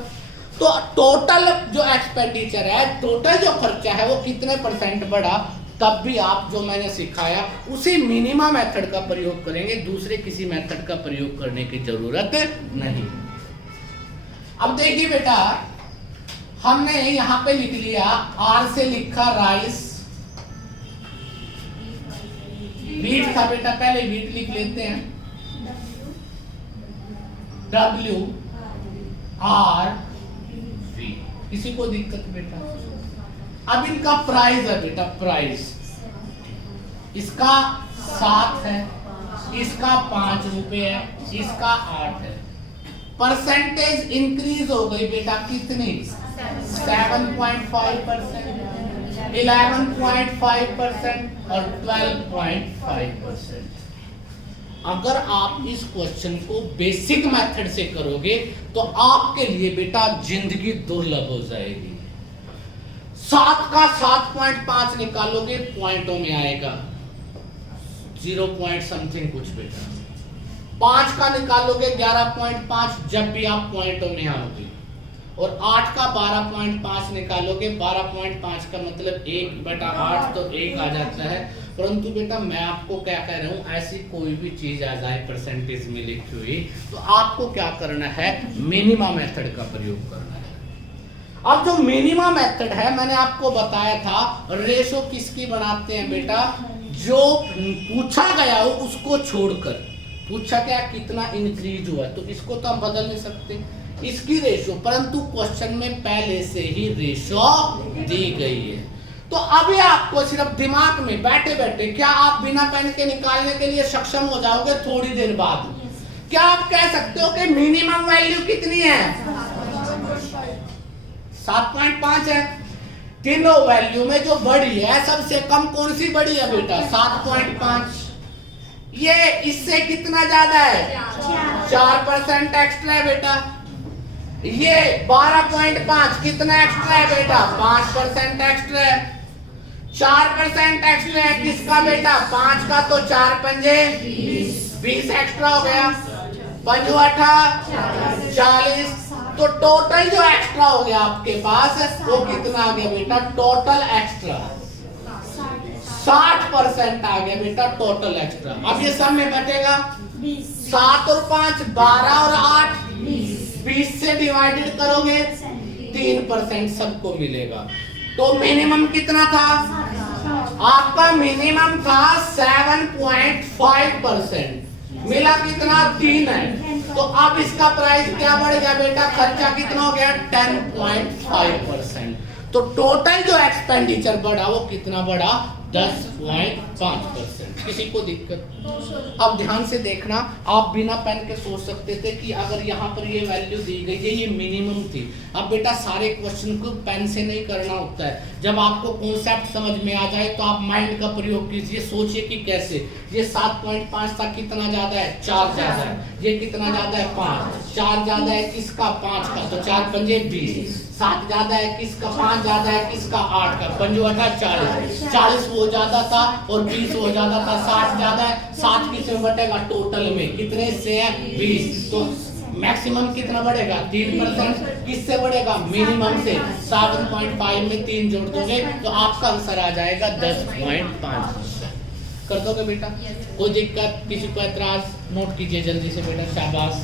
तो टोटल जो एक्सपेंडिचर है, टोटल जो खर्चा है वो कितने परसेंट बढ़ा, तब भी आप जो मैंने सिखाया उसी मिनिमम मेथड का प्रयोग करेंगे, दूसरे किसी मेथड का प्रयोग करने की जरूरत नहीं। अब देखिए बेटा हमने यहां पे लिख लिया, आर से लिखा राइस, व्हीट था बेटा, पहले व्हीट लिख लेते हैं, WRV। किसी को दिक्कत बेटा? अब इनका प्राइस है बेटा, प्राइस इसका 7 है, इसका 5 रुपए है, इसका 8 है। परसेंटेज इंक्रीज हो गई बेटा कितनी, 7.5%, 11.5% और 12.5%। अगर आप इस क्वेश्चन को बेसिक मेथड से करोगे तो आपके लिए बेटा जिंदगी दुर्लभ हो जाएगी। 7 का 7.5 निकालोगे पॉइंटों में आएगा, 0 पॉइंट समथिंग कुछ बेटा। 5 का निकालोगे 11.5 जब भी आप पॉइंटों में आओगे, और 8 का 12.5 निकालोगे, 12.5 का मतलब 1 बटा 8 तो 1 आ जाता है। परंतु बेटा मैं आपको क्या कह रहा हूँ, ऐसी कोई भी चीज आ जाए परसेंटेज में लिखी हुई तो आपको क्या करना है, मिनिमम मेथड का प्रयोग करना है। अब जो मिनिमम मेथड है मैंने आपको बताया था, रेशो किसकी बनाते हैं बेटा, जो पूछा गया हो उसको छोड़कर। पूछा क्या कितना इंक्रीज हुआ, तो इसको तो हम बदल नहीं सकते इसकी रेशो, परंतु क्वेश्चन में पहले से ही रेशो दी गई है। तो अभी आपको सिर्फ दिमाग में बैठे बैठे क्या आप बिना पेन के निकालने के लिए सक्षम हो जाओगे थोड़ी देर बाद? क्या आप कह सकते हो कि मिनिमम वैल्यू कितनी है, 7.5 है। तीनों वैल्यू में जो बड़ी है सबसे कम कौन सी बड़ी है बेटा, 7.5। ये इससे कितना ज्यादा है? 4% एक्स्ट्रा है बेटा। ये 12.5 कितना एक्स्ट्रा है बेटा? 5% एक्स्ट्रा है। 4% एक्स्ट्रा है किसका बेटा? 5 का, तो 4 पंजे 20 एक्स्ट्रा हो गया। 5 8 40। तो टोटल जो एक्स्ट्रा हो गया आपके पास वो कितना आ गया बेटा? टोटल एक्स्ट्रा 60% आ गया बेटा टोटल एक्स्ट्रा। अब ये सब में बचेगा 7 और 5 12 और 8 20 से डिवाइडेड करोगे 3% सबको मिलेगा। तो मिनिमम कितना था आपका? मिनिमम था 7.5%। मिला कितना? 3 है। तो अब इसका प्राइस क्या बढ़ गया बेटा? खर्चा कितना हो गया? 10.5%। तो टोटल जो एक्सपेंडिचर बढ़ा वो कितना बढ़ा? 10.5%। किसी को दिक्कत? अब ध्यान से देखना, आप बिना पेन के सोच सकते थे कि अगर यहाँ पर ये वैल्यू दी गई है ये मिनिमम थी। अब बेटा सारे क्वेश्चन को पेन से नहीं करना होता है। जब आपको कॉन्सेप्ट समझ में आ जाए तो आप माइंड का प्रयोग कीजिए, सोचिए कि कैसे। ये 7.5 था, कितना ज्यादा है? 4 ज्यादा है। ये कितना ज्यादा है? 5। 4 ज्यादा है किसका? 5 का, तो 4 पंजे 20। 7 ज्यादा है किसका? 5 ज्यादा है किसका? 8 का। 5 8 40। 40 वो ज्यादा था और 20 वो ज्यादा था। 60 ज्यादा है। 7 किसमें बटेगा? टोटल में कितने से है? 20। तो मैक्सिमम कितना बढ़ेगा? 3%। किससे बढ़ेगा? मिनिमम से। 7.5 में 3 जोड़ दोगे तो आपका आंसर आ जाएगा 10.5%। कर दोगे बेटा? कोई दिक्कत? किसी को एतराज? नोट कीजिए जल्दी से बेटा, शाबाश।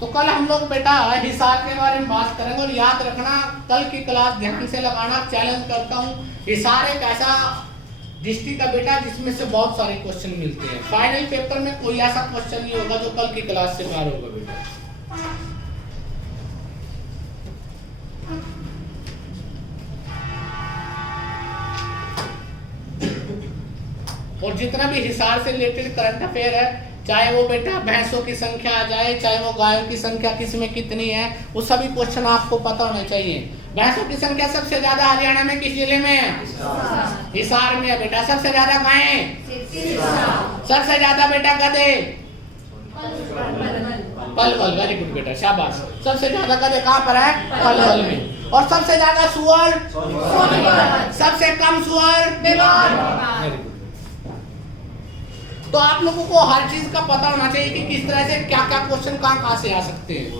तो कल हम लोग बेटा हिसाब के बारे में बात करेंगे। और याद रखना कल की क्लास ध्यान से लगाना, चैलेंज करता हूँ। हिसाब एक ऐसा डिस्ट्रिक्ट का बेटा जिसमें से बहुत सारे क्वेश्चन मिलते हैं। फाइनल पेपर में कोई ऐसा क्वेश्चन नहीं होगा जो कल की क्लास से बाहर होगा बेटा। और जितना भी हिसार से रिलेटेड करंट अफेयर है, चाहे वो बेटा भैंसों की संख्या आ जाए, चाहे वो गायों की संख्या किसमें कितनी है, वो सभी क्वेश्चन आपको पता होने चाहिए। भैंसों की संख्या सबसे ज्यादा हरियाणा में किस जिले में है? हिसार में है बेटा। सबसे ज्यादा गायें? सबसे ज्यादा बेटा गधे? पलवल। वेरी गुड बेटा, शाबाश। सबसे ज्यादा गधे कहाँ पर है? पलवल में। और सबसे ज्यादा सुअर? सबसे कम सुअर? Very good. तो आप लोगों को हर चीज का पता होना चाहिए कि किस तरह से क्या क्या क्वेश्चन कहाँ से आ सकते हैं।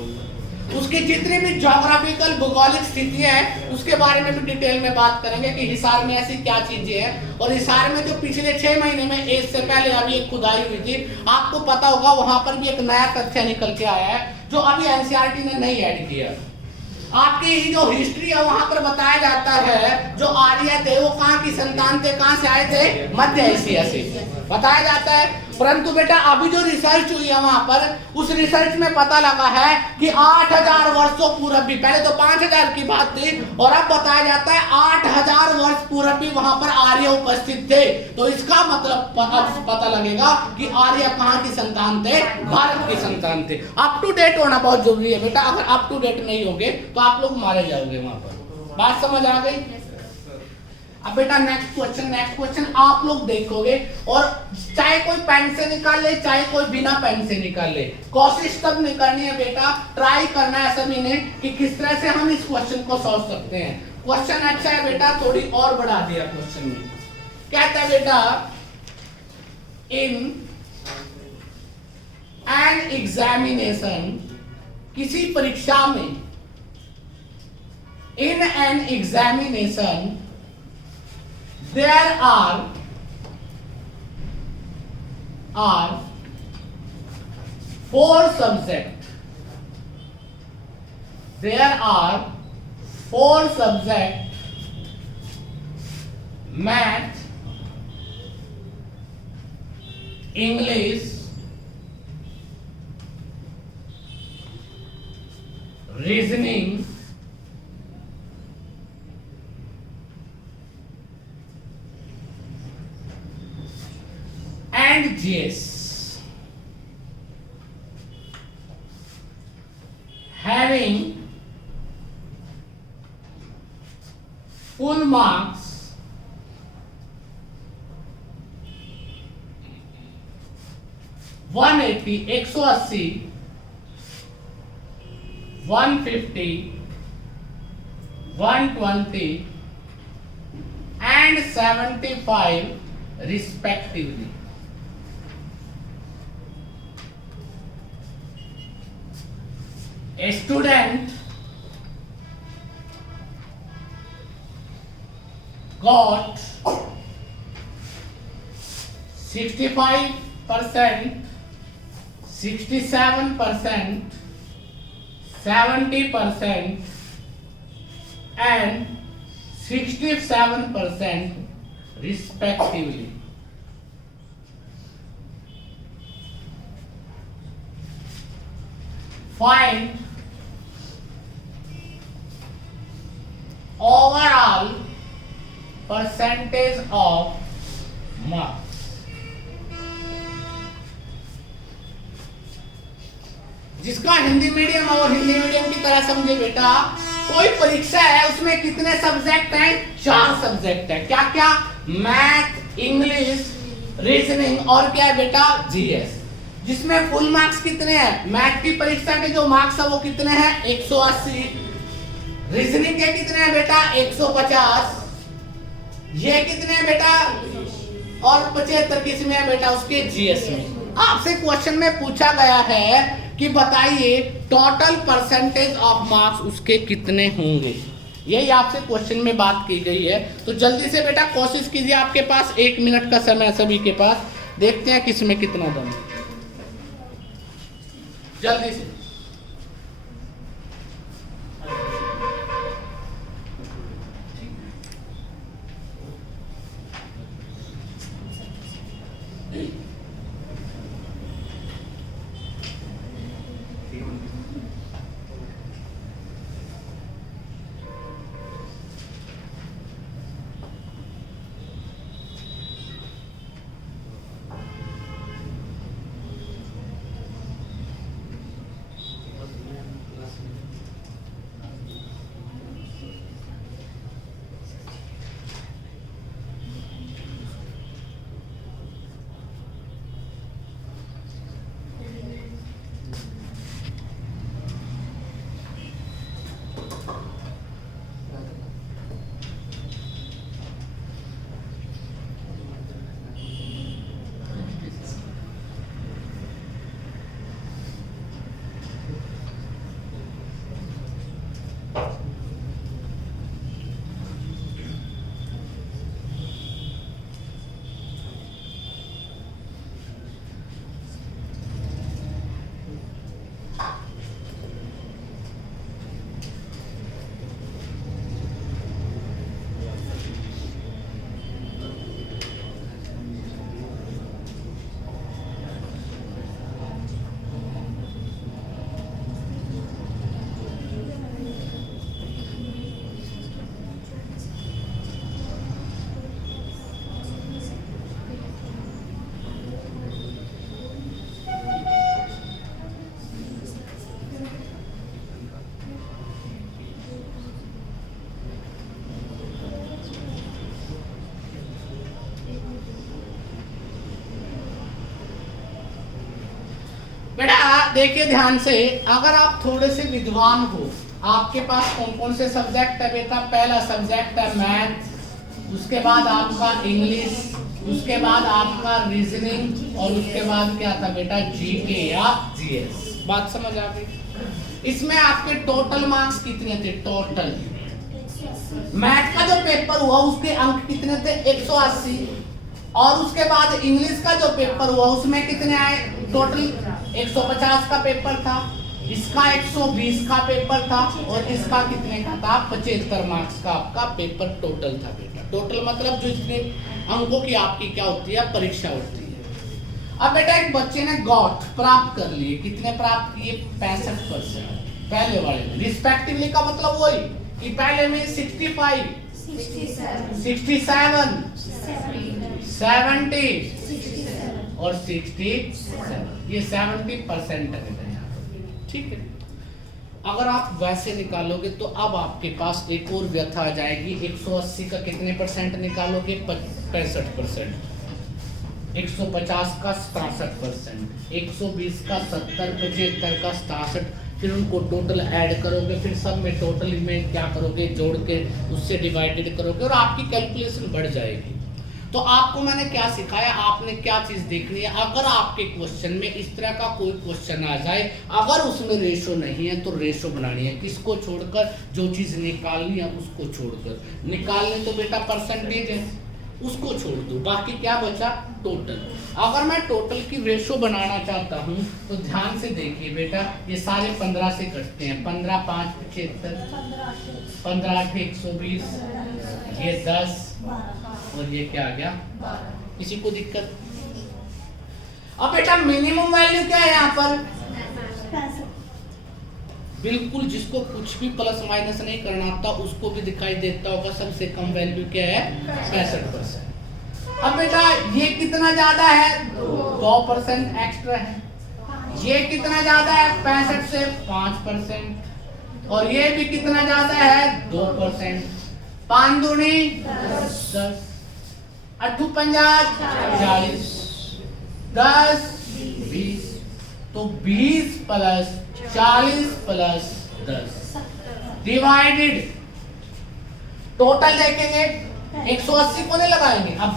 उसकी जितनी भी ज्योग्राफिकल भौगोलिक स्थितियां हैं उसके बारे में भी डिटेल में बात करेंगे कि हिसार में ऐसी क्या चीजें हैं। और हिसार में जो पिछले 6 महीने में एज से पहले अभी एक खुदाई हुई थी, आपको पता होगा वहां पर भी एक नया तथ्य निकल के आया है जो अभी एनसीईआरटी ने नहीं ऐड किया। आपकी जो हिस्ट्री है वहां पर बताया जाता है जो आर्य थे वो कहाँ की संतान थे, कहाँ से आए थे? मध्य एशिया से बताया जाता है। परंतु बेटा अभी जो रिसर्च हुई है वहां पर, उस रिसर्च में पता लगा है कि 8000 वर्षों पूर्व भी, पहले तो 5000 की बात थी और अब बताया जाता है 8000 वर्ष पूर्व भी वहां पर आर्य उपस्थित थे। तो इसका मतलब पता लगेगा कि आर्य कहाँ की संतान थे? भारत की संतान थे। अप टू डेट होना बहुत जरूरी है बेटा। अगर अप टू डेट नहीं होंगे तो आप लोग मारे जाओगे वहां पर। बात समझ आ गई? अब बेटा नेक्स्ट क्वेश्चन आप लोग देखोगे और चाहे कोई पेन से निकाल ले चाहे कोई बिना पेन से निकाल ले, कोशिश तब नहीं करनी है बेटा, ट्राई करना है सभी ने कि किस तरह से हम इस क्वेश्चन को सॉल्व सकते हैं। क्वेश्चन अच्छा है बेटा, थोड़ी और बढ़ा दिया क्वेश्चन में। कहता है बेटा इन एन एग्जामिनेशन, किसी परीक्षा में, in an examination there are 4 subjects. There are 4 subjects: math, English, reasoning, and GS. Having full marks 180, 180, 150, 120 and 75 respectively. A student got 65%, 67%, 70% and 67% respectively. Find overall percentage of marks. जिसका Hindi medium और Hindi medium की तरह समझे बेटा, कोई परीक्षा है उसमें कितने सब्जेक्ट हैं? 4 सब्जेक्ट है। क्या क्या? मैथ, इंग्लिश, रीजनिंग और क्या है बेटा? जीएस। जिसमें फुल मार्क्स कितने हैं? मैथ की परीक्षा के जो मार्क्स है वो कितने हैं? 180। रीजनिंग के कितने हैं बेटा? 150। ये कितने हैं बेटा? और 75 किसमें है बेटा? उसके जीएस में। आपसे क्वेश्चन में पूछा गया है कि बताइए टोटल परसेंटेज ऑफ मार्क्स उसके कितने होंगे। यही आपसे क्वेश्चन में बात की गई है। तो जल्दी से बेटा कोशिश कीजिए, आपके पास 1 मिनट का समय सभी के पास। देखते हैं किसमें कितना दम। जल्दी से। बेटा देखिए ध्यान से, अगर आप थोड़े से विद्वान हो, आपके पास कौन कौन से सब्जेक्ट है बेटा? पहला सब्जेक्ट है मैथ, उसके बाद आपका इंग्लिश, उसके बाद आपका रीजनिंग और उसके बाद क्या था बेटा? जीके या जीएस। बात समझ आ गई? इसमें आपके टोटल मार्क्स कितने थे? टोटल मैथ का जो पेपर हुआ उसके अंक कितने थे? 180। और उसके बाद इंग्लिश का जो पेपर हुआ उसमें कितने आए, टोटल 150 का पेपर था, इसका 120 का पेपर था और इसका कितने का था, 75 मार्क्स का आपका पेपर टोटल था बेटा। टोटल मतलब जो इतने अंकों की आपकी क्या होती है, परीक्षा होती है। अब बेटा एक बच्चे ने गॉट प्राप्त कर लिए, कितने प्राप्त किए, 65%। पहले वाले में रिस्पेक्टिवली का मतलब वही कि पहले में 65, 67, 70 और 67, ये 70% है बेटा यहाँ पर, ठीक है। अगर आप वैसे निकालोगे तो अब आपके पास एक और व्यथा आ जाएगी, 180 का कितने परसेंट निकालोगे, 65%, 150 का 67%, 120 का 70, 75 का 67, फिर उनको टोटल ऐड करोगे, फिर सब में टोटल में क्या करोगे, जोड़ के उससे डिवाइडेड करोगे और आपकी कैलकुलेशन बढ़ जाएगी। तो आपको मैंने क्या सिखाया, आपने क्या चीज देखनी है, अगर आपके क्वेश्चन में इस तरह का कोई क्वेश्चन आ जाए, अगर उसमें रेशो नहीं है तो रेशो बनानी है, किसको छोड़कर, जो चीज निकालनी है उसको छोड़कर। निकालने तो बेटा परसेंटेज है, उसको छोड़ दो, बाकी क्या बचा, टोटल। अगर मैं टोटल की रेशो बनाना चाहता हूँ तो ध्यान से देखिए बेटा, ये सारे 15 से कटते हैं, 15 5 75, 15 8 120, ये 10 और ये क्या आ गया, किसी को दिक्कत। अब बेटा मिनिमम वैल्यू क्या है यहाँ पर, बिल्कुल जिसको कुछ भी प्लस माइनस नहीं करना आता उसको भी दिखाई देता होगा, सबसे कम वैल्यू क्या है, 65%। अब बेटा ये कितना ज्यादा है, 2% एक्स्ट्रा है, ये कितना ज्यादा है, 65 से 5%, और ये भी कितना ज्यादा है, 2%, 5 दूनी 10, 8 50 40, 10 20, तो 20 प्लस 40 प्लस 10 डिवाइडेड, टोटल देखेंगे 180 को नहीं लगाएंगे, अब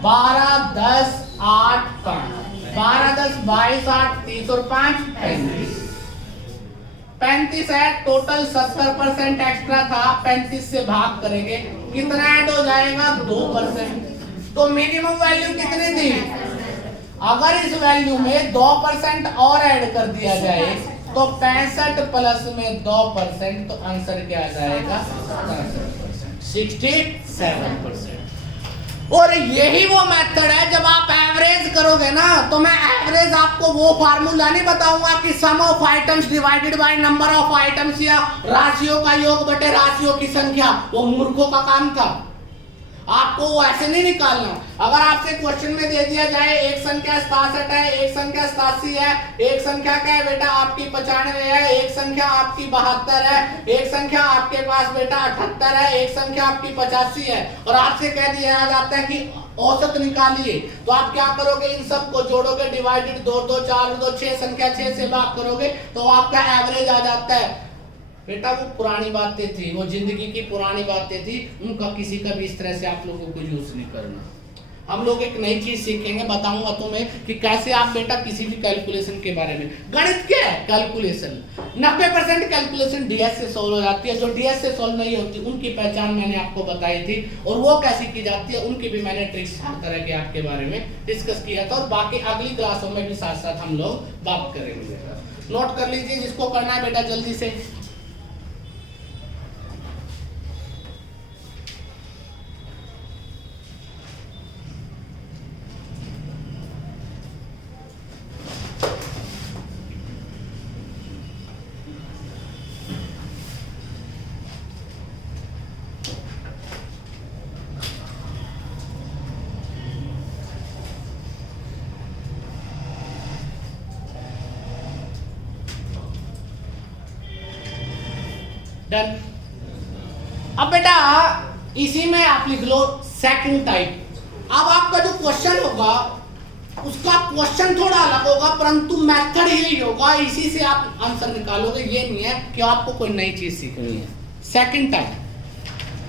12 10 8 5, 12 10 22 8 30 और 5 35 है, टोटल 70% एक्स्ट्रा था, 35 से भाग करेंगे, कितना ऐड हो जाएगा, 2%। तो मिनिमम वैल्यू कितनी थी, अगर इस वैल्यू में 2% और ऐड कर दिया जाए तो 65 प्लस में 2%, तो आंसर क्या आ जाएगा, 67%। और यही वो मेथड है, जब आप एवरेज करोगे ना, तो मैं एवरेज आपको वो फार्मूला नहीं बताऊंगा कि sum of items divided by number of items या राशियों का योग बटे राशियों की संख्या, वो मूर्खों का काम था, आपको वो ऐसे नहीं निकालना। अगर आपसे क्वेश्चन में दे दिया जाए एक संख्या 67 है, एक संख्या 87 है, एक संख्या क्या है बेटा आपकी 95 है, एक संख्या आपकी 72 है, एक संख्या आपके पास बेटा 78 है, एक संख्या आपकी 85 है, और आपसे कह दिया जाता है कि औसत निकालिए, तो आप क्या करोगे, इन सब को जोड़ोगे, डिवाइडेड 2 2 4 2 6 संख्या 6 से भाग करोगे तो आपका एवरेज आ जाता है। बेटा वो पुरानी बातें थी, वो जिंदगी की पुरानी बातें थी, उनका किसी का भी इस तरह से आप लोगों को यूज नहीं करना। हम लोग एक नई चीज सीखेंगे, बताऊंगा तुम्हें कि कैसे आप बेटा किसी भी कैलकुलेशन के बारे में, गणित क्या है, कैलकुलेशन 90% कैलकुलेशन डीएस से सॉल्व हो जाती है, जो डीएस से सॉल्व नहीं होती उनकी पहचान मैंने आपको बताई थी, और वो कैसे की जाती है उनकी भी मैंने ट्रिक्स हर तरह के आपके बारे में डिस्कस किया था, और बाकी अगली क्लासों में भी साथ साथ हम लोग बात करेंगे। नोट कर लीजिए, जिसको करना है बेटा जल्दी से। डन। अब बेटा इसी में आप लिख लो सेकंड टाइप। अब आपका जो क्वेश्चन होगा उसका क्वेश्चन थोड़ा अलग होगा, परंतु मेथड यही होगा, इसी से आप आंसर निकालोगे। ये नहीं है कि आपको कोई नई चीज सीखनी है। Second type,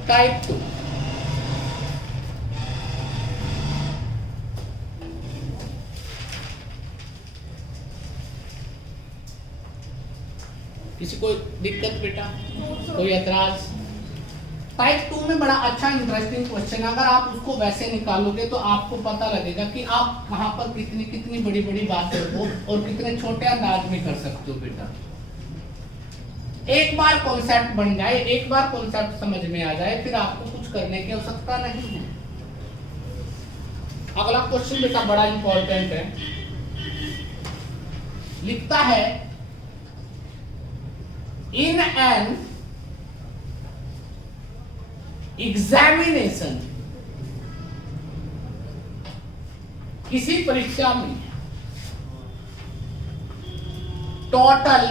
type 2। किसी को दिक्कत बेटा, कोई ऐतराज? टाइप 2 में बड़ा अच्छा इंटरेस्टिंग क्वेश्चन है, अगर आप उसको वैसे निकालोगे तो आपको पता लगेगा कि आप वहां पर कितनी कितनी बड़ी बड़ी बातों को और कितने छोटे अंदाज में कर सकते हो बेटा। एक बार कॉन्सेप्ट बन जाए, एक बार कॉन्सेप्ट समझ में आ जाए, फिर आपको कुछ करने की आवश्यकता नहीं है। अगला क्वेश्चन बेटा बड़ा इंपॉर्टेंट है, लिखता है इन एन एग्जामिनेशन, किसी परीक्षा में टोटल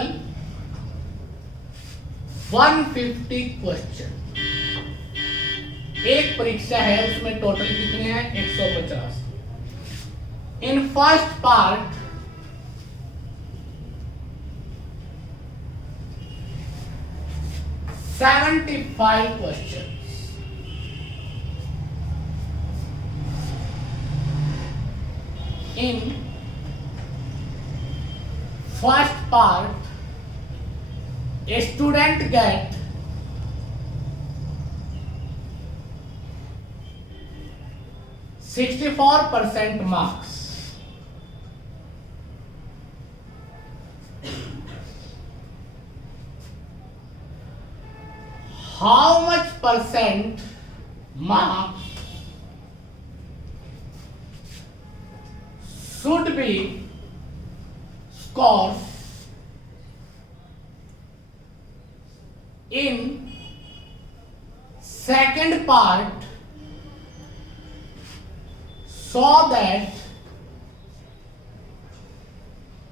150 क्वेश्चन, एक परीक्षा है उसमें टोटल कितने हैं 150। In first part $75 questions. In first part, a student get 64% marks. How much percent marks should be scored in second part so that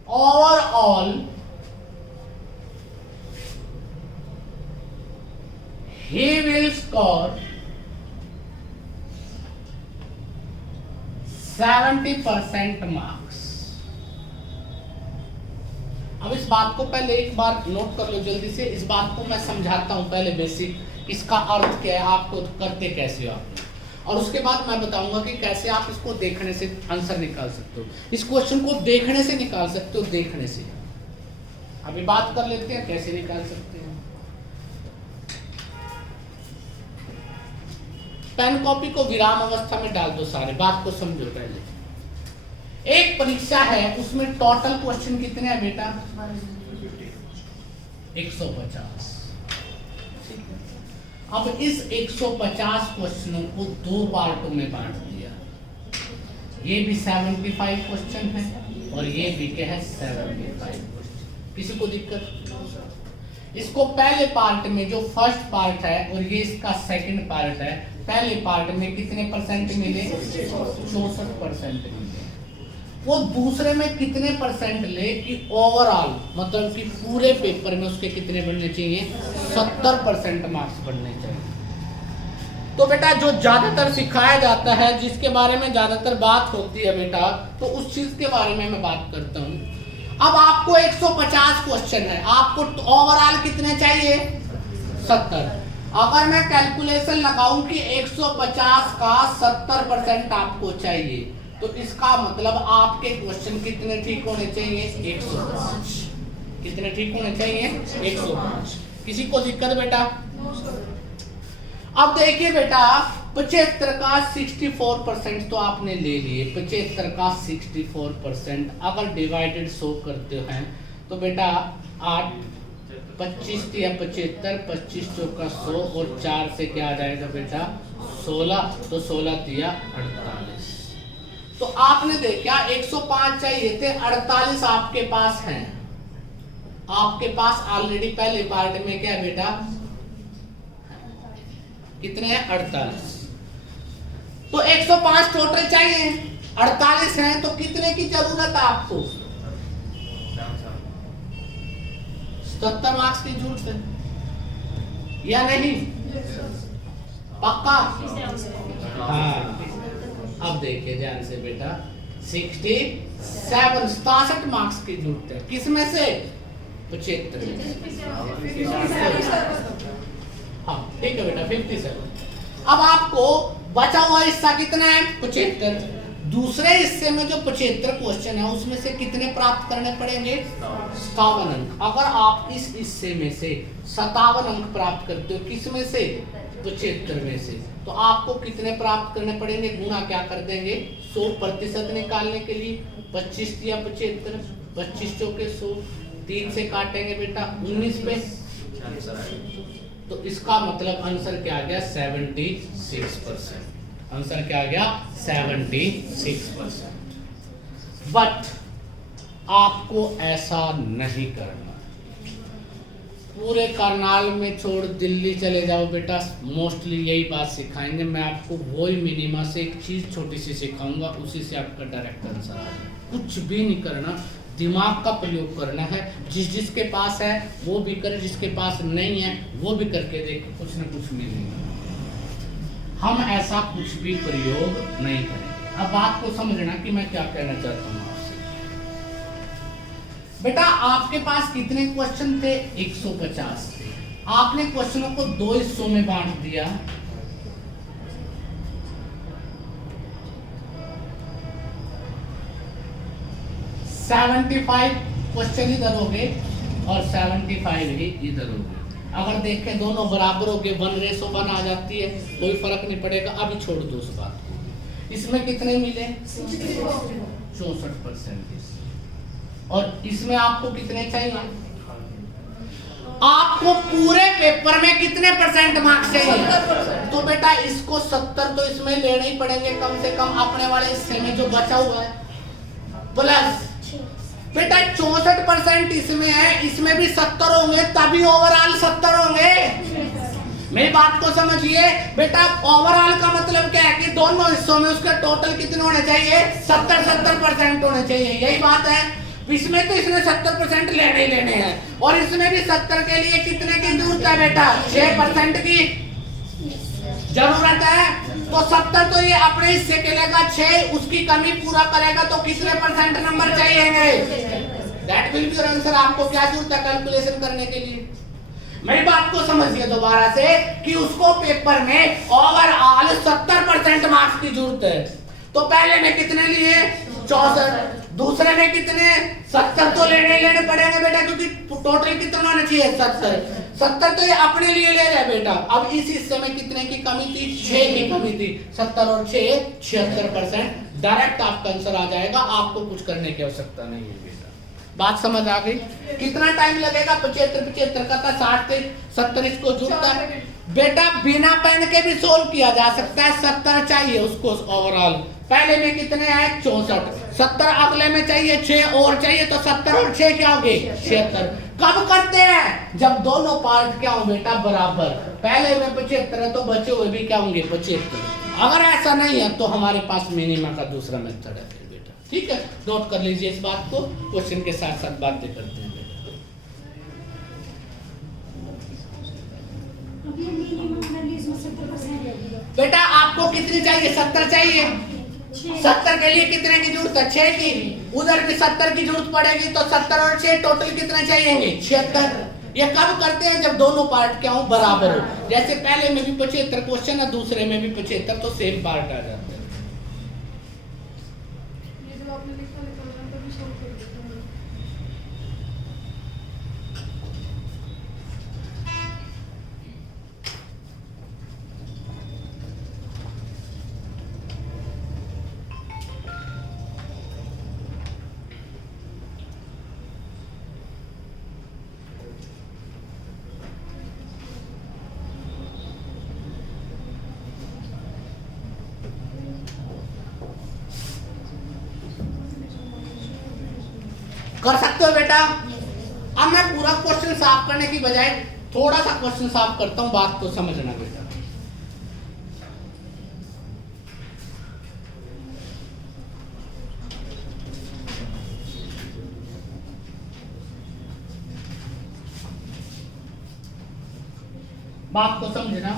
overall he will score 70% marks. अब इस बात को पहले एक बार नोट कर लो जल्दी से, इस बात को मैं समझाता हूं पहले बेसिक, इसका अर्थ क्या है, आपको करते कैसे हो आप, और उसके बाद मैं बताऊंगा कि कैसे आप इसको देखने से आंसर निकाल सकते हो। इस क्वेश्चन को देखने से निकाल सकते हो, देखने से। अभी बात कर लेते हैं कैसे निकाल सकते हैं। पेन कॉपी को विराम अवस्था में डाल दो सारे, बात को समझो पहले। एक परीक्षा है उसमें टोटल क्वेश्चन कितने हैं बेटा 150। अब इस 150 क्वेश्चनों को दो पार्टों में बांट दिया, ये भी 75 क्वेश्चन है और ये भी क्या है 75 क्वेश्चन। किसी को दिक्कत? इसको पहले पार्ट में जो फर्स्ट पार्ट है और ये इसका सेकंड पार्ट है, पहले पार्ट में कितने परसेंट मिले 64% मिले। वो दूसरे में कितने परसेंट ले कि ओवरऑल मतलब कि पूरे पेपर में उसके कितने बनने चाहिए 70% मार्क्स बनने चाहिए। तो बेटा जो ज्यादातर सिखाया जाता है, जिसके बारे में ज्यादातर बात होती है बेटा, तो उस चीज के बारे में मैं बात करता हूँ। अब आपको 150 क्वेश्चन है, आपको ओवरऑल कितने चाहिए 70। अगर मैं कैलकुलेशन लगाऊं कि 150 का 70% आपको चाहिए, तो इसका मतलब आपके क्वेश्चन कितने ठीक होने चाहिए 105। कितने ठीक होने चाहिए 105। किसी को दिक्कत बेटा? अब देखिए बेटा 75 का 64% तो आपने ले लिए, 75 का 64% अगर डिवाइडेड 100 करते हैं तो बेटा 8 25 दिया 75, 25 चौका 100 और 4 से क्या आ जाएगा बेटा 16, तो 16 दिया 48। तो आपने देखा 105 चाहिए थे, 48 आपके पास हैं। आपके पास ऑलरेडी पहले पार्ट में क्या है बेटा कितने हैं 48। तो 105 टोटल चाहिए, 48 हैं, तो कितने की जरूरत है आपको 70 मार्क्स की जरूरत है या नहीं? पक्का? हाँ। अब देखिए ध्यान से बेटा 67 मार्क्स की जरूरत है, किसमें से 75 में। हाँ ठीक है बेटा 57। अब आपको बचा हुआ हिस्सा कितना है 75। दूसरे हिस्से में जो 75 क्वेश्चन है उसमें से कितने प्राप्त करने पड़ेंगे 57 अंक। अगर आप इस हिस्से में से 57 अंक प्राप्त करते हो, किसमें से 75 में से, तो आपको कितने प्राप्त करने पड़ेंगे? गुणा क्या कर देंगे 100% निकालने के लिए 25 या 75, 25 चौके 100, 3 से काटेंगे बेटा 19 पे, तो इसका मतलब आंसर क्या आ गया 76%। आंसर क्या आ गया 76%। बट आपको ऐसा नहीं करना। पूरे करनाल में छोड़ दिल्ली चले जाओ बेटा, मोस्टली यही बात सिखाएंगे। मैं आपको वही मिनिमा से एक चीज छोटी सी सिखाऊंगा, उसी से आपका डायरेक्ट आंसर आ जाए। कुछ भी नहीं करना, दिमाग का प्रयोग करना है। जिसके पास है वो भी करे, जिसके पास नहीं है वो भी करके देखे, कुछ ना कुछ मिलेगा। हम ऐसा कुछ भी प्रयोग नहीं करेंगे। अब बात को समझना कि मैं क्या कहना चाहता हूँ आपसे। बेटा आपके पास कितने क्वेश्चन थे? 150 थे। आपने क्वेश्चनों को 2 हिस्सों में बांट दिया। $75 क्वेश्चन इधर हो गए और 75 ही इधर हो गए। अगर देखें दोनों बराबर हो गए, 1:1 आ जाती है, कोई फर्क नहीं पड़ेगा। अभी छोड़ दो उस बात को। इसमें कितने मिले? 64%। और इसमें आपको कितने चाहिए? आपको पूरे पेपर में कितने % मार्क्स चाहिए? तो बेटा इसको 70 तो इसमें लेने ही पड़ेंगे कम से कम, अपने वाले हिस्से में जो बचा हुआ है, प्लस बेटा 64% इसमें है, इसमें भी 70 होंगे, तभी ओवरऑल 70 होंगे। मेरी बात को समझिए बेटा, ओवरऑल का मतलब क्या है कि दोनों हिस्सों में उसके टोटल कितने होने चाहिए? 70% होने चाहिए। यही बात है। इसमें तो इसने 70% लेने ही लेने हैं, और इसमें भी 70 के लिए कितने की जरूरत है बेटा? 6% की जरूरत है। तो 70 तो ये अपने हिस्से के लेगा, 6 उसकी कमी पूरा करेगा, तो कितने % नंबर चाहिए? That will be your answer. आपको क्या जरूरत है कैलकुलेशन करने के लिए? मेरी बात को समझिए दोबारा से कि उसको पेपर में ओवरऑल 70% मार्क्स की जरूरत है। तो पहले में कितने लिए? 64। दूसरे में कितने? 70 तो लेने पड़ेंगे बेटा, क्योंकि टोटल कितना होना चाहिए? 70 तो ये अपने लिए ले रहे बेटा। अब इस हिस्से में कितने की कमी थी? 6 की कमी थी। 70 और 6 76%। डायरेक्ट आपका आंसर आ जाएगा, आपको कुछ करने की आवश्यकता नहीं है बेटा। बात समझ आ गई? कितना टाइम लगेगा? 75 का था, 60 से 70 इसको जुड़ता है बेटा। बिना पेन के भी सोल्व किया जा सकता है। 70 चाहिए उसको ओवरऑल। पहले में कितने आए? 64। 70 अगले में चाहिए, 6 और चाहिए, तो 70 और 6 क्या हो गए? 76। कब करते हैं? जब दोनों पार्ट क्या हो बेटा? बराबर। पहले में 75 है तो बचे हुए भी क्या होंगे? 75। अगर ऐसा नहीं है तो हमारे पास मिनिमा का दूसरा मेथड है बेटा। ठीक है, नोट कर लीजिए इस बात को। क्वेश्चन के साथ साथ बातें करते हैं बेटा। आपको कितनी चाहिए? 70 चाहिए। 70 के लिए कितने की जरूरत है? 6 की। उधर भी 70 की जरूरत पड़ेगी, तो 70 और 6 टोटल कितने चाहिए? 76। ये कब करते हैं? जब दोनों पार्ट क्या हो? बराबर हो। जैसे पहले में भी 75 क्वेश्चन है, दूसरे में भी 75, तो सेम पार्ट आ जाता है। कर सकते हो बेटा। अब मैं पूरा क्वेश्चन साफ करने की बजाय थोड़ा सा क्वेश्चन साफ करता हूं, बात को समझना बेटा। बात को समझना।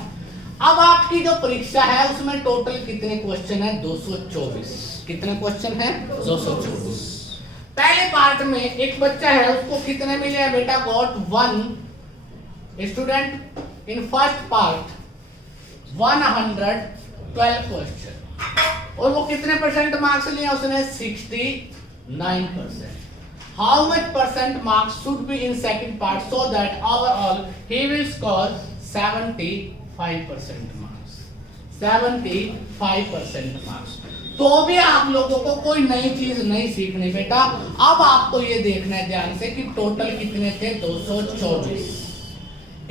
अब आपकी जो परीक्षा है उसमें टोटल कितने क्वेश्चन है? 224। कितने क्वेश्चन है? 224। पहले पार्ट में एक बच्चा है, उसको कितने मिले हैं बेटा? Got 1 student in first part 112 question, और वो कितने % मार्क्स लिए उसने? 69%। How much % marks should be in second part so that overall he will score 75%? 75% marks, 75% marks. तो भी आप लोगों को कोई नई चीज नहीं सीखनी बेटा। अब आपको ये देखना है ध्यान से कि टोटल कितने थे, 224।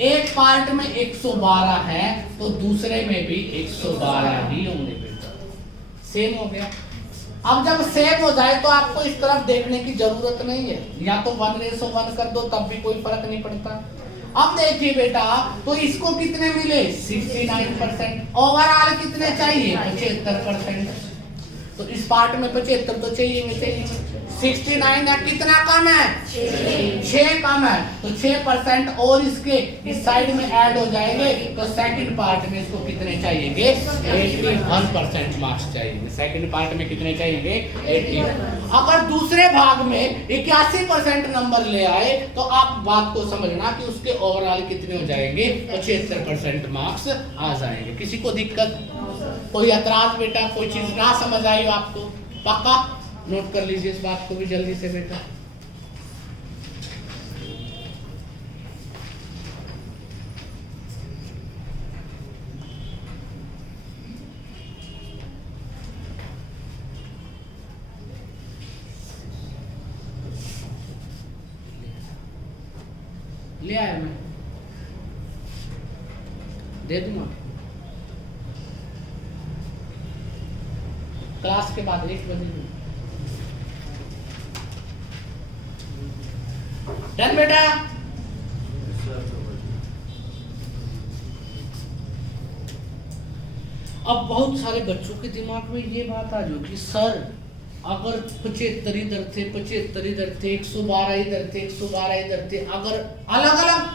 एक पार्ट में 112 है तो दूसरे में भी 112 ही होंगे बेटा, सेम हो गया। अब जब सेम हो जाए तो आपको इस तरफ देखने की जरूरत नहीं है, या तो 1:1 कर दो तब भी कोई फर्क नहीं पड़ता। अब देखिए बेटा, तो इसको कितने मिले, 69%। ओवरऑल कितने चाहिए, 75%। तो इस पार्ट में 75 तो चाहिए। 69 है, कितना कम है, 6 कम है, तो 6% और इसके इस साइड में ऐड हो जाएंगे, तो सेकंड पार्ट में इसको कितने चाहिए, 81% मार्क्स चाहिए। सेकंड पार्ट में कितने चाहिए, 80। अगर दूसरे भाग में 81% नंबर ले आए तो आप बात को समझना कि उसके ओवरऑल कितने हो जाएंगे, 75% मार्क्स आ जाएंगे। किसी को दिक्कत, कोई एतराज बेटा, कोई चीज ना समझ आई हो आपको, पक्का नोट कर लीजिए इस बात को भी जल्दी से बेटा। ले आया मैं, दे दूंगा क्लास के बाद 1 बजे। डन बेटा। अब बहुत सारे बच्चों के दिमाग में ये बात आ जाओ कि सर अगर 75 इधर थे, 75 इधर थे, 112 इधर थे, 112 इधर थे, अगर अलग अलग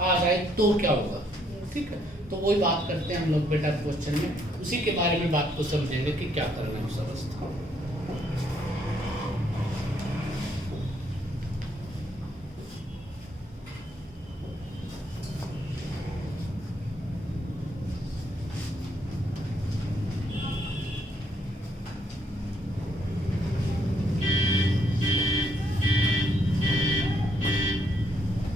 आ जाए तो क्या होगा। ठीक है, तो वही बात करते हैं हम लोग बेटा क्वेश्चन में, उसी के बारे में बात को समझेंगे कि क्या करना है उस अवस्था में।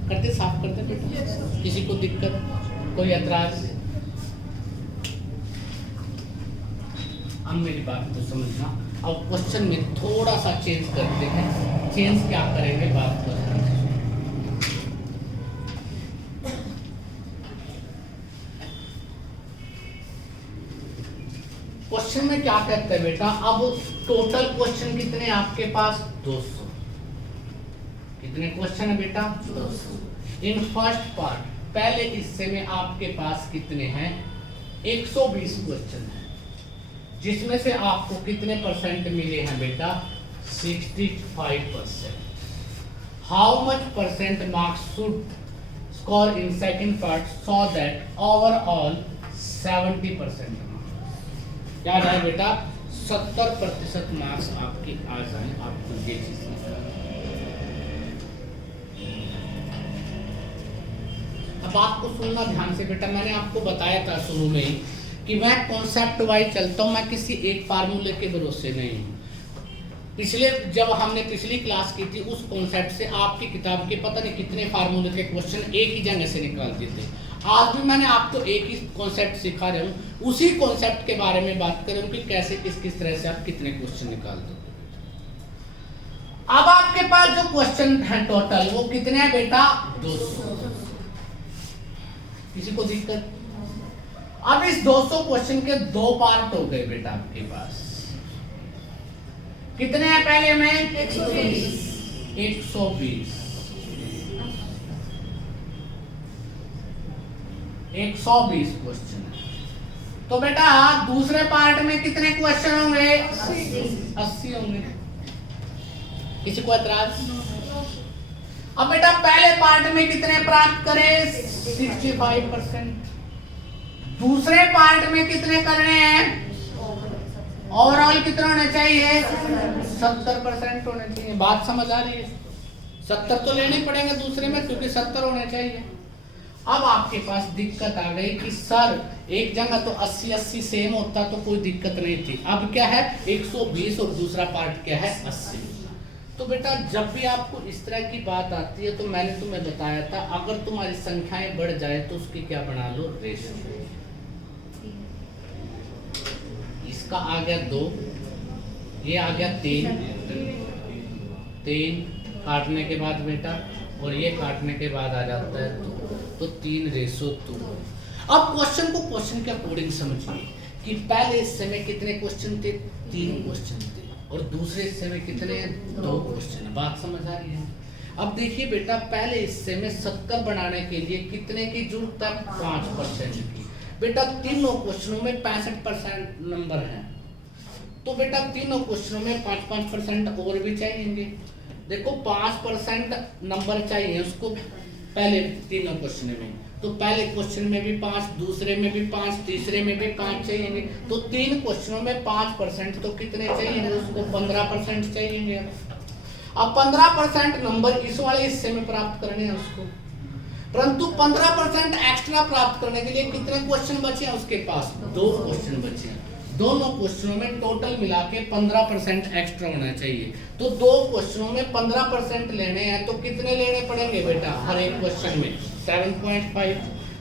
करते साफ करते बेटा, किसी को दिक्कत, कोई एतराज। अब मेरी बात को समझना। अब क्वेश्चन में थोड़ा सा चेंज करते हैं। चेंज क्या करेंगे बात कर, क्वेश्चन में क्या कहते हैं बेटा, अब टोटल क्वेश्चन कितने आपके पास, 200। कितने क्वेश्चन है बेटा, 200। इन फर्स्ट पार्ट पहले हिस्से में आपके पास कितने हैं, 120 क्वेश्चन है, जिसमें से आपको कितने परसेंट मिले हैं बेटा, 65%। How much percent marks should score in second part so that overall 70% marks क्या जाए बेटा, 70% मार्क्स आपके आ जाए। आपको ये चीज अब आपको सुनना ध्यान से बेटा। मैंने आपको बताया था शुरू में ही कि मैं कॉन्सेप्ट वाइज चलता हूँ, मैं किसी एक फार्मूले के भरोसे नहीं हूँ। पिछले जब हमने पिछली क्लास की थी उस कॉन्सेप्ट से आपकी किताब के पता नहीं कितने फार्मूले के क्वेश्चन एक ही जगह से निकाल देते। आज भी मैंने आपको एक ही कॉन्सेप्ट सिखा रहा हूँ, उसी कॉन्सेप्ट के बारे में बात करूँ कि कैसे किस तरह से आप कितने क्वेश्चन निकाल दो। अब आपके पास जो क्वेश्चन है टोटल वो कितने हैं बेटा, 200। किसी को दिक्कत? अब इस 200 क्वेश्चन के 2 पार्ट हो गए बेटा आपके पास। कितने हैं पहले में, 120 क्वेश्चन है। तो बेटा दूसरे पार्ट में कितने क्वेश्चन होंगे, 80 होंगे। किसी को एतराज? अब बेटा पहले पार्ट में कितने प्राप्त करें, 65%। दूसरे पार्ट में कितने करने हैं, ओवरऑल कितना होना चाहिए, 70% होने चाहिए। बात समझ आ रही है? 70 तो लेने पड़ेंगे दूसरे में, क्योंकि 70 होने चाहिए। अब आपके पास दिक्कत आ गई कि सर एक जगह तो 80-80 सेम होता तो कोई दिक्कत नहीं थी, अब क्या है 120 और दूसरा पार्ट क्या है 80। तो बेटा जब भी आपको इस तरह की बात आती है तो मैंने तुम्हें बताया था, अगर तुम्हारी संख्याएं बढ़ जाए तो उसकी क्या बना लो, रेशियो। इसका आ गया 2, ये आ गया 3, 3 काटने के बाद बेटा, और ये काटने के बाद आ जाता है 2, तो 3:2। अब क्वेश्चन को क्वेश्चन के अकॉर्डिंग समझिए कि पहले हिस्से में कितने क्वेश्चन थे, 3 क्वेश्चन थे, और दूसरे हिस्से में कितने हैं, 2 क्वेश्चन। बात समझ आ रही है? अब देखिए बेटा, पहले हिस्से में 70 बनाने के लिए कितने की जरूरत है, 5% की। बेटा तीनों क्वेश्चनों में 65% नंबर है, तो बेटा तीनों क्वेश्चनों में 5-5% और भी चाहिए। देखो 5% नंबर चाहिए उसको पहले तीनों क्वेश्चन में, तो पहले क्वेश्चन में भी 5, दूसरे में भी 5, तीसरे में भी 5 चाहिए, तो 3 क्वेश्चनों में 5%, तो कितने चाहिए उसको, 15% चाहिए। अब 15% नंबर इस वाले हिस्से में प्राप्त करने हैं उसको, परंतु 15% एक्स्ट्रा प्राप्त करने के लिए कितने क्वेश्चन बचे हैं उसके पास, 2 क्वेश्चन बचे हैं। दोनों क्वेश्चनों में टोटल मिला के 15% एक्स्ट्रा होना चाहिए, तो 2 क्वेश्चनों में 15% लेने हैं, तो कितने लेने पड़ेंगे बेटा हर एक क्वेश्चन में, 7.5।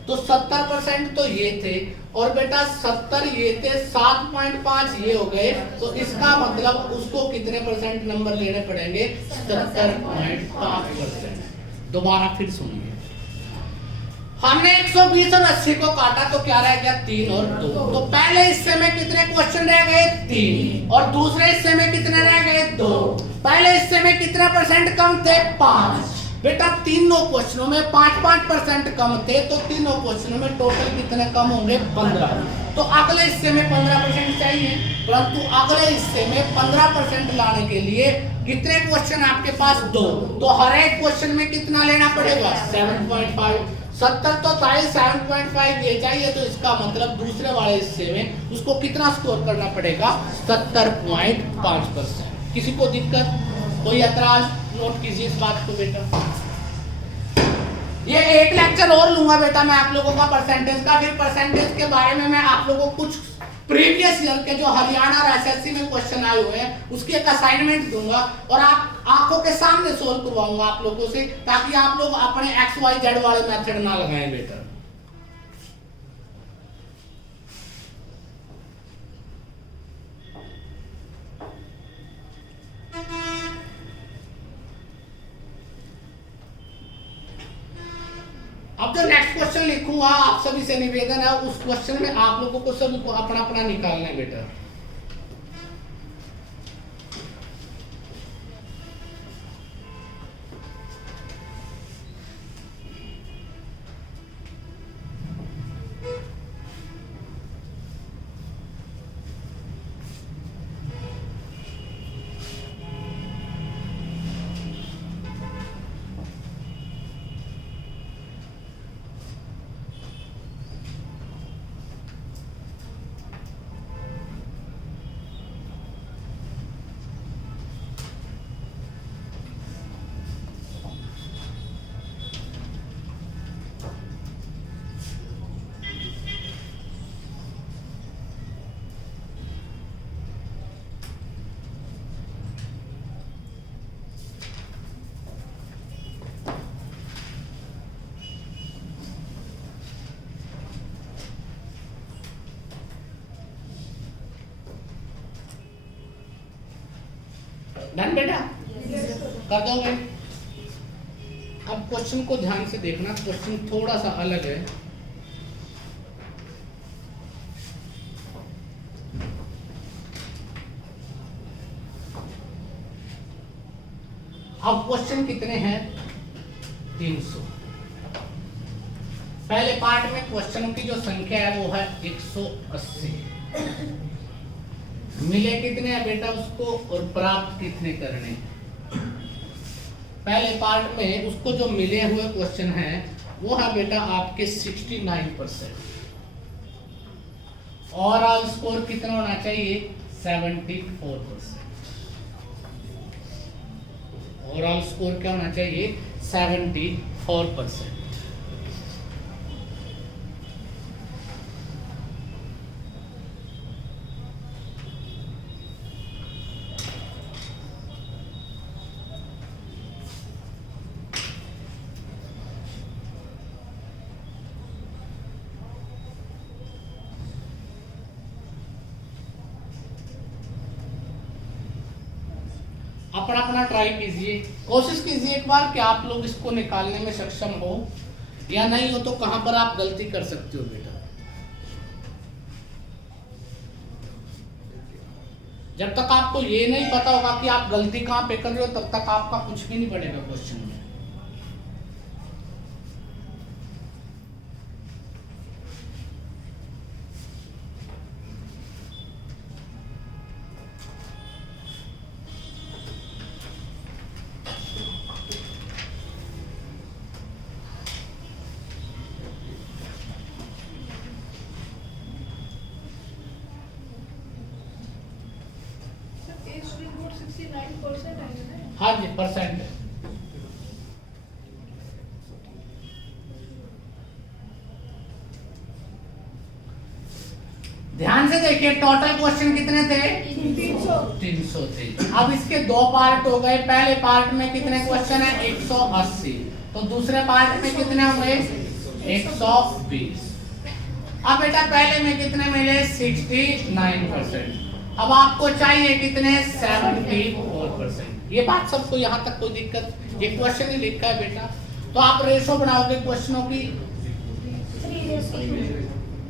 तो 70% तो ये थे, और बेटा 70 ये थे, 7.5 ये हो गए, तो इसका मतलब उसको कितने परसेंट नंबर लेने पड़ेंगे, 70.5%। दोबारा फिर सुनिए, हमने 120 और 80 को काटा तो क्या रह गया, 3 और 2। तो पहले हिस्से में कितने क्वेश्चन रह गए, 3, और दूसरे हिस्से में कितने रह गए, 2। पहले हिस्से में कितने परसेंट कम थे, 5। बेटा तीनों क्वेश्चनों में 5-5% कम थे, तो तीनों क्वेश्चनों में टोटल कितने कम होंगे, 15। तो अगले हिस्से में 15% चाहिए, परंतु अगले हिस्से में 15% लाने के लिए कितने क्वेश्चन आपके पास, 2, तो हर एक क्वेश्चन में कितना लेना पड़ेगा, 7.5। 70 तो था, 7.5 ये चाहिए, तो इसका मतलब दूसरे वाले हिस्से में उसको कितना स्कोर करना पड़ेगा, 70.5%। किसी को दिक्कत, कोई ऐतराज, नोट कीजिए इस बात को बेटा। ये एक लेक्चर और लूंगा बेटा मैं आप लोगों का परसेंटेज का, फिर परसेंटेज के बारे में मैं आप लोगों को कुछ प्रीवियस ईयर के जो हरियाणा और एसएससी में क्वेश्चन आए हुए हैं उसकी एक असाइनमेंट दूंगा, और आप आंखों के सामने सोल्व करवाऊंगा आप लोगों से, ताकि आप लोग अपने XYZ वाले मेथड ना लगाएं बेटा। अब जो नेक्स्ट क्वेश्चन लिखूंगा आप सभी से निवेदन है, उस क्वेश्चन में आप लोगों को सभी को अपना अपना निकालना है बेटा। डन बेटा, कर दोगे? अब क्वेश्चन को ध्यान से देखना, क्वेश्चन थोड़ा सा अलग है। अब क्वेश्चन कितने हैं, 300। पहले पार्ट में क्वेश्चनों की जो संख्या है वो है 180। मिले कितने हैं बेटा उसको, और प्राप्त कितने करने। पहले पार्ट में उसको जो मिले हुए क्वेश्चन हैं वो है बेटा आपके 69%। ओवरऑल स्कोर कितना होना चाहिए, 74%। ओवरऑल स्कोर क्या होना चाहिए, 74%। अपना अपना ट्राई कीजिए, कोशिश कीजिए एक बार कि आप लोग इसको निकालने में सक्षम हो, या नहीं हो तो कहां पर आप गलती कर सकते हो बेटा। जब तक आपको ये नहीं पता होगा कि आप गलती कहां पे कर रहे हो, तब तक आपका कुछ भी नहीं बढ़ेगा क्वेश्चन में। हाँ जी, परसेंट है। ध्यान से देखिए, टोटल क्वेश्चन कितने थे? 300 थे। अब इसके दो पार्ट हो गए। पहले पार्ट में कितने क्वेश्चन है? 180। तो दूसरे पार्ट में कितने होंगे? 120। अब बेटा पहले में कितने मिले? 69%। अब आपको चाहिए कितने? 74%। ये बात सबको, यहाँ तक कोई दिक्कत? ये क्वेश्चन ही लिखा है बेटा, तो आप रेशो बनाओगे क्वेश्चनों की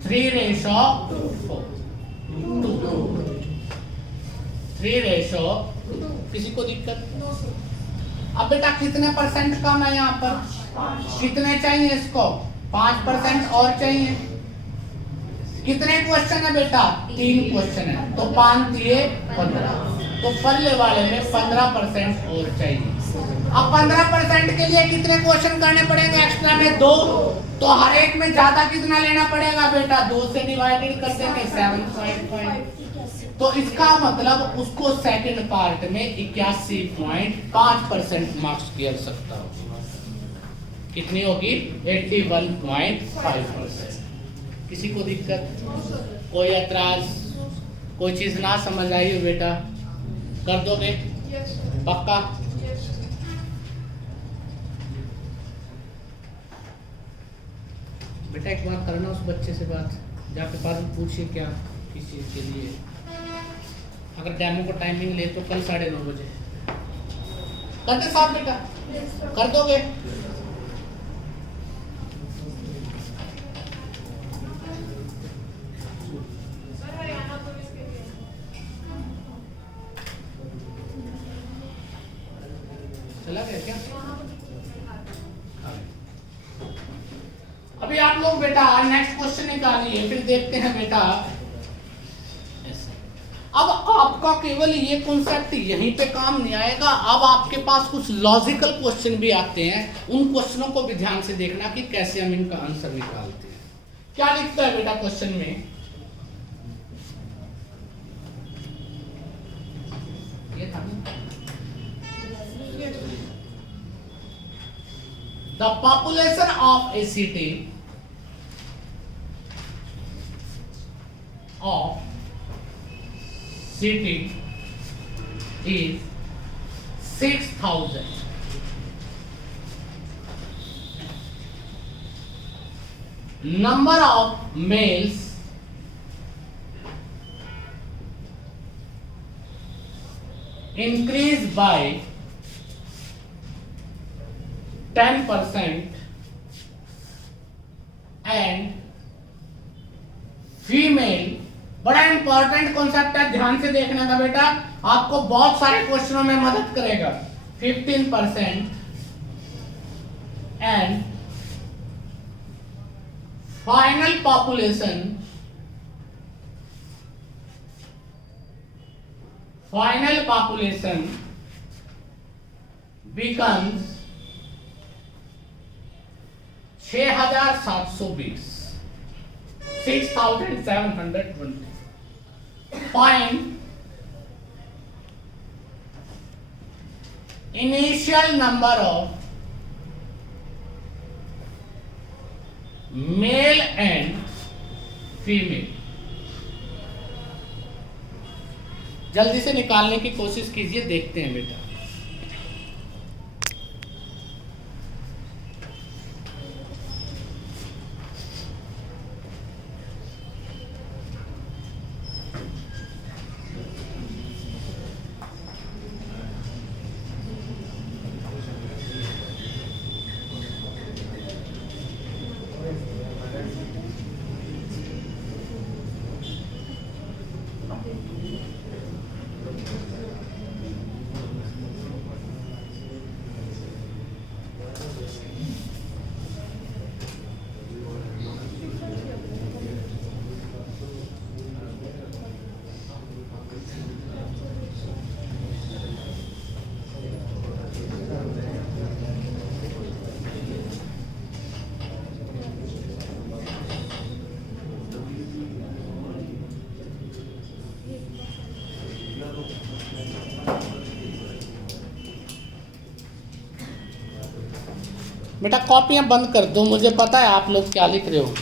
3:2। किसी को दिक्कत? अब बेटा कितने परसेंट कम है यहाँ पर? कितने चाहिए इसको? 5% और चाहिए। कितने क्वेश्चन है बेटा? 3 क्वेश्चन है, तो 5 दिए 15। तो पहले वाले में 15% और चाहिए। अब 15% के लिए कितने क्वेश्चन करने पड़ेंगे एक्स्ट्रा में? 2। तो हर एक में ज्यादा कितना लेना पड़ेगा बेटा? 2 से डिवाइडेड कर देंगे 7.5। तो इसका मतलब उसको सेकंड पार्ट में 81.5% मार्क्स किया सकता हो। कितनी होगी? 81.5%। किसी को दिक्कत? कोई एतराज? कोई चीज ना समझ आई हो बेटा? कर दोगे? पक्का? बेटा एक बार करना उस बच्चे से बात, जाके पास पूछिए क्या किस चीज के लिए। अगर डेमो को टाइमिंग ले तो कल 9:30 बजे करते साहब बेटा, कर दोगे? चला गया क्या? अभी आप लोग बेटा नेक्स्ट क्वेश्चन निकालिए, फिर देखते हैं बेटा। अब आपका केवल ये कॉन्सेप्ट यहीं पे काम नहीं आएगा, अब आपके पास कुछ लॉजिकल क्वेश्चन भी आते हैं। उन क्वेश्चनों को भी ध्यान से देखना कि कैसे हम इनका आंसर निकालते हैं। क्या लिखता है बेटा क्वेश्चन में? ये था the population of a city is 6,000. Number of males increased by 10% and female, बड़ा इंपॉर्टेंट कॉन्सेप्ट है, ध्यान से देखने का बेटा, आपको बहुत सारे क्वेश्चनों में मदद करेगा। 15% and final population becomes 6,720, 6,720. Find initial number of male and female. जल्दी से निकालने की कोशिश कीजिए, देखते हैं बेटा। बेटा कॉपियां बंद कर दो, मुझे पता है आप लोग क्या लिख रहे हो।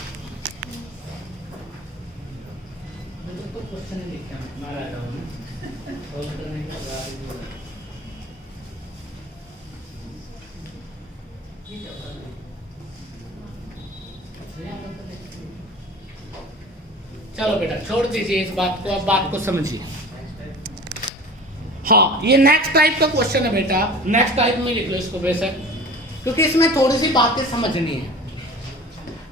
चलो बेटा छोड़ दीजिए इस बात को, अब बात को समझिए। हाँ, ये नेक्स्ट टाइप का क्वेश्चन है बेटा, नेक्स्ट टाइप में लिख लो इसको बेशक, क्योंकि इसमें थोड़ी सी बातें समझनी है।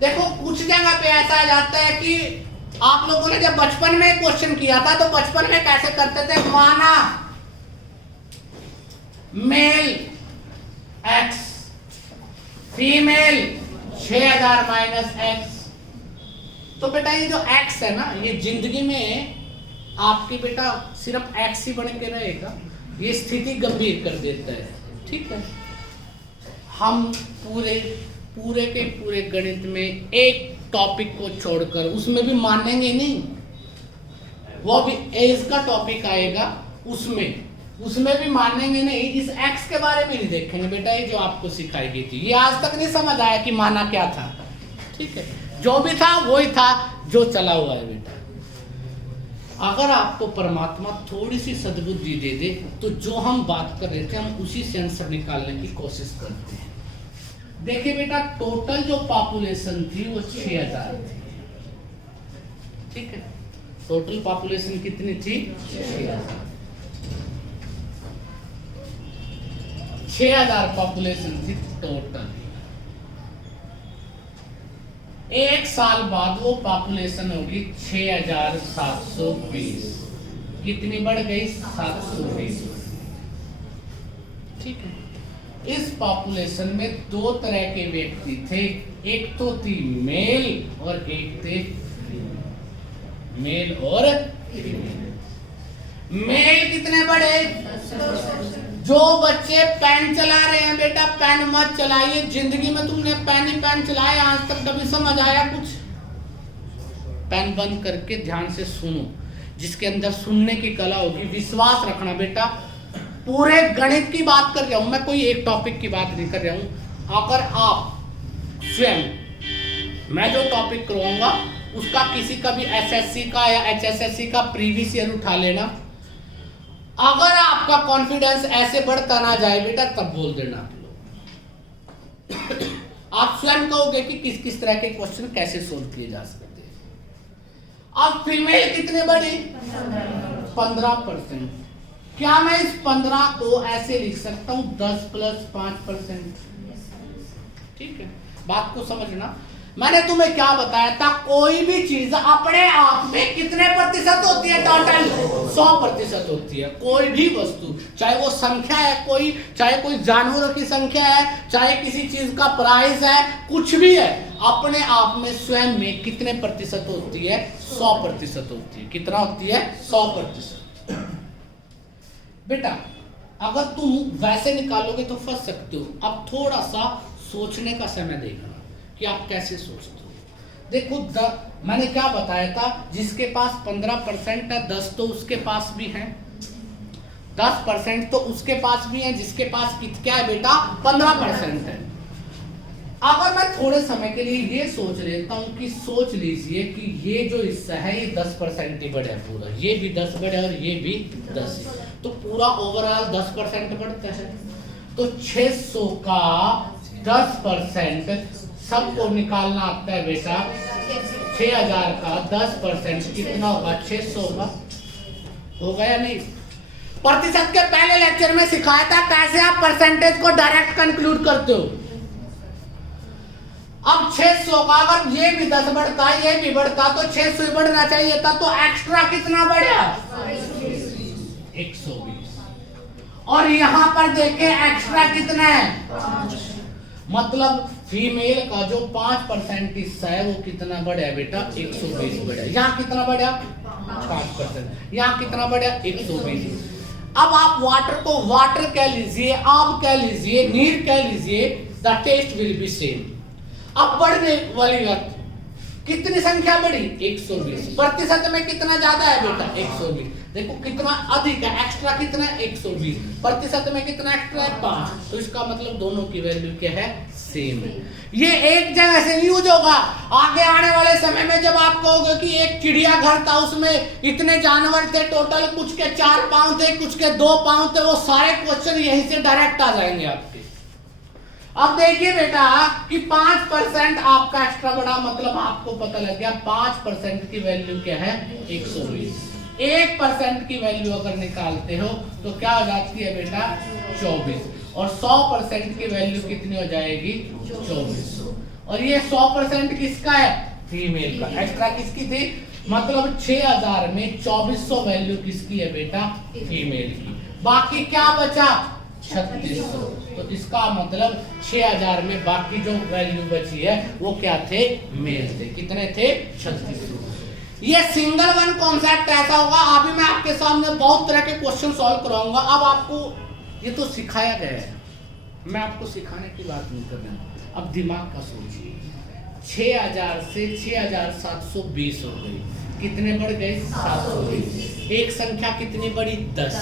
देखो कुछ जगह पे ऐसा आ जाता है कि आप लोगों ने जब बचपन में क्वेश्चन किया था तो बचपन में कैसे करते थे, माना male x female 6000 minus x। तो बेटा ये जो x है ना, ये जिंदगी में आपकी बेटा सिर्फ x ही बन के रहेगा, ये स्थिति गंभीर कर देता है। ठीक है, हम पूरे के पूरे गणित में एक टॉपिक को छोड़कर, उसमें भी मानेंगे नहीं, वो भी एज का टॉपिक आएगा, उसमें भी मानेंगे नहीं, इस x के बारे में नहीं देखेंगे बेटा। ये जो आपको सिखाई गई थी ये आज तक नहीं समझ आया कि माना क्या था। ठीक है, जो भी था वही था जो चला हुआ है बेटा। अगर आपको परमात्मा थोड़ी सी सद्बुद्धि दे दे तो जो हम बात कर रहे थे हम उसी से आंसर निकालने की कोशिश करते हैं। देखिए बेटा, टोटल जो पॉपुलेशन थी वो 6000 थी। ठीक है, टोटल पॉपुलेशन कितनी थी? 6000 पॉपुलेशन थी टोटल। एक साल बाद वो पॉपुलेशन होगी 6720। कितनी बढ़ गई? 720। ठीक है, इस पॉपुलेशन में दो तरह के व्यक्ति थे, एक तो थी मेल और एक थे मेल और मेल कितने बढ़े? जो बच्चे पेन चला रहे हैं बेटा, पेन मत चलाइए, जिंदगी में तुमने पेन ही पेन चलाया, आज तक कभी समझ आया कुछ? पेन बंद करके ध्यान से सुनो, जिसके अंदर सुनने की कला होगी। विश्वास रखना बेटा, पूरे गणित की बात कर रहा हूं मैं, कोई एक टॉपिक की बात नहीं कर रहा हूं। अगर आप स्वयं, मैं जो टॉपिक करवाऊंगा उसका किसी का भी एसएससी का या एचएसएससी का प्रीवियस ईयर उठा लेना, अगर आपका कॉन्फिडेंस ऐसे बढ़ता ना जाए बेटा तब बोल देना। आप स्वयं कहोगे कि किस किस तरह के क्वेश्चन कैसे सोल्व किए जा सकते हैं। अब फीमेल कितने बढ़े? 15%। क्या मैं इस 15 को ऐसे लिख सकता हूं 10 प्लस 5%? ठीक है, बात को समझना। मैंने तुम्हें क्या बताया था, कोई भी चीज अपने आप में कितने प्रतिशत होती है? टोटल 100% होती है। कोई भी वस्तु, चाहे वो संख्या है कोई, चाहे कोई जानवरों की संख्या है, चाहे किसी चीज का प्राइस है, कुछ भी है, अपने आप में स्वयं में कितने प्रतिशत होती है? 100% होती है। कितना होती है? 100%। बेटा अगर तुम वैसे निकालोगे तो फंस सकते हो। अब थोड़ा सा सोचने का समय देखना कि आप कैसे सोचते हो। देखो मैंने क्या बताया था, जिसके पास 15% है 10 तो उसके पास भी है, 10% तो उसके पास भी है, जिसके पास क्या है बेटा? 15% है। अगर मैं थोड़े समय के लिए ये सोच लेता हूं कि सोच लीजिए कि ये जो हिस्सा है ये 10% ही बढ़े, पूरा ये भी 10 बढ़े और ये भी 10, तो पूरा ओवरऑल 10% बढ़ता है। तो 600 का 10% सबको निकालना आता है बेटा। 6000 का 10% कितना होगा? 600 होगा या नहीं? प्रतिशत के पहले लेक्चर में सिखाया था कैसे आप परसेंटेज को डायरेक्ट कंक्लूड करते हो। अब 600 का अगर ये भी 10 बढ़ता, ये भी बढ़ता, तो 600 ही बढ़ना चाहिए था, तो एक्स्ट्रा कितना बढ़ा? 120। और यहां पर देखें एक्स्ट्रा कितना है? मतलब फीमेल का जो 5% हिस्सा है वो कितना बढ़ा बेटा? 120 बढ़ा। यहाँ कितना बढ़ा? 5%। यहाँ कितना बढ़ा? 120। अब आप वाटर को वाटर कह लीजिए, आब कह लीजिए, नीर कह लीजिए, the test will be same. अब बढ़ने वाली बात कितनी संख्या बढ़ी? 120। प्रतिशत में कितना ज्यादा है बेटा? 120। देखो कितना अधिक है, एक्स्ट्रा कितना है? 120। प्रतिशत में कितना एक्स्ट्रा है? 5। तो इसका मतलब दोनों की वैल्यू क्या है? सेम है। ये एक जगह से यूज होगा। आगे आने वाले समय में जब आप कहोगे कि एक चिड़ियाघर था, उसमें इतने जानवर थे, टोटल कुछ के 4 पांव थे, कुछ के 2 पांव थे, वो सारे क्वेश्चन यहीं से डायरेक्ट आ जाएंगे आपके। अब देखिए बेटा कि 5% आपका एक्स्ट्रा बढ़ा, मतलब आपको पता लग गया 5% की वैल्यू क्या है? 120। 1% की वैल्यू अगर निकालते हो तो क्या हो जाती है बेटा? 24। और 100% की वैल्यू कितनी हो जाएगी? 2400। और ये 100% किसका है? फीमेल का। एक्स्ट्रा किसकी थी? मतलब 6000 में 2400 वैल्यू किसकी है बेटा? फीमेल की। बाकी क्या बचा? 3600। तो इसका मतलब 6000 में बाकी जो वैल्यू बची है वो क्या थे? मेल थे। कितने थे? 3600। ये सिंगल वन कॉन्सेप्ट ऐसा होगा, अभी मैं आपके सामने बहुत तरह के क्वेश्चन सॉल्व कराऊंगा। अब आपको ये तो सिखाया गया है, मैं आपको सिखाने की बात नहीं कर रहा हूं। अब दिमाग का सोचिए, 6000 से 6720 हो गई, कितने बढ़ गए? 720। एक संख्या कितनी बड़ी? 10।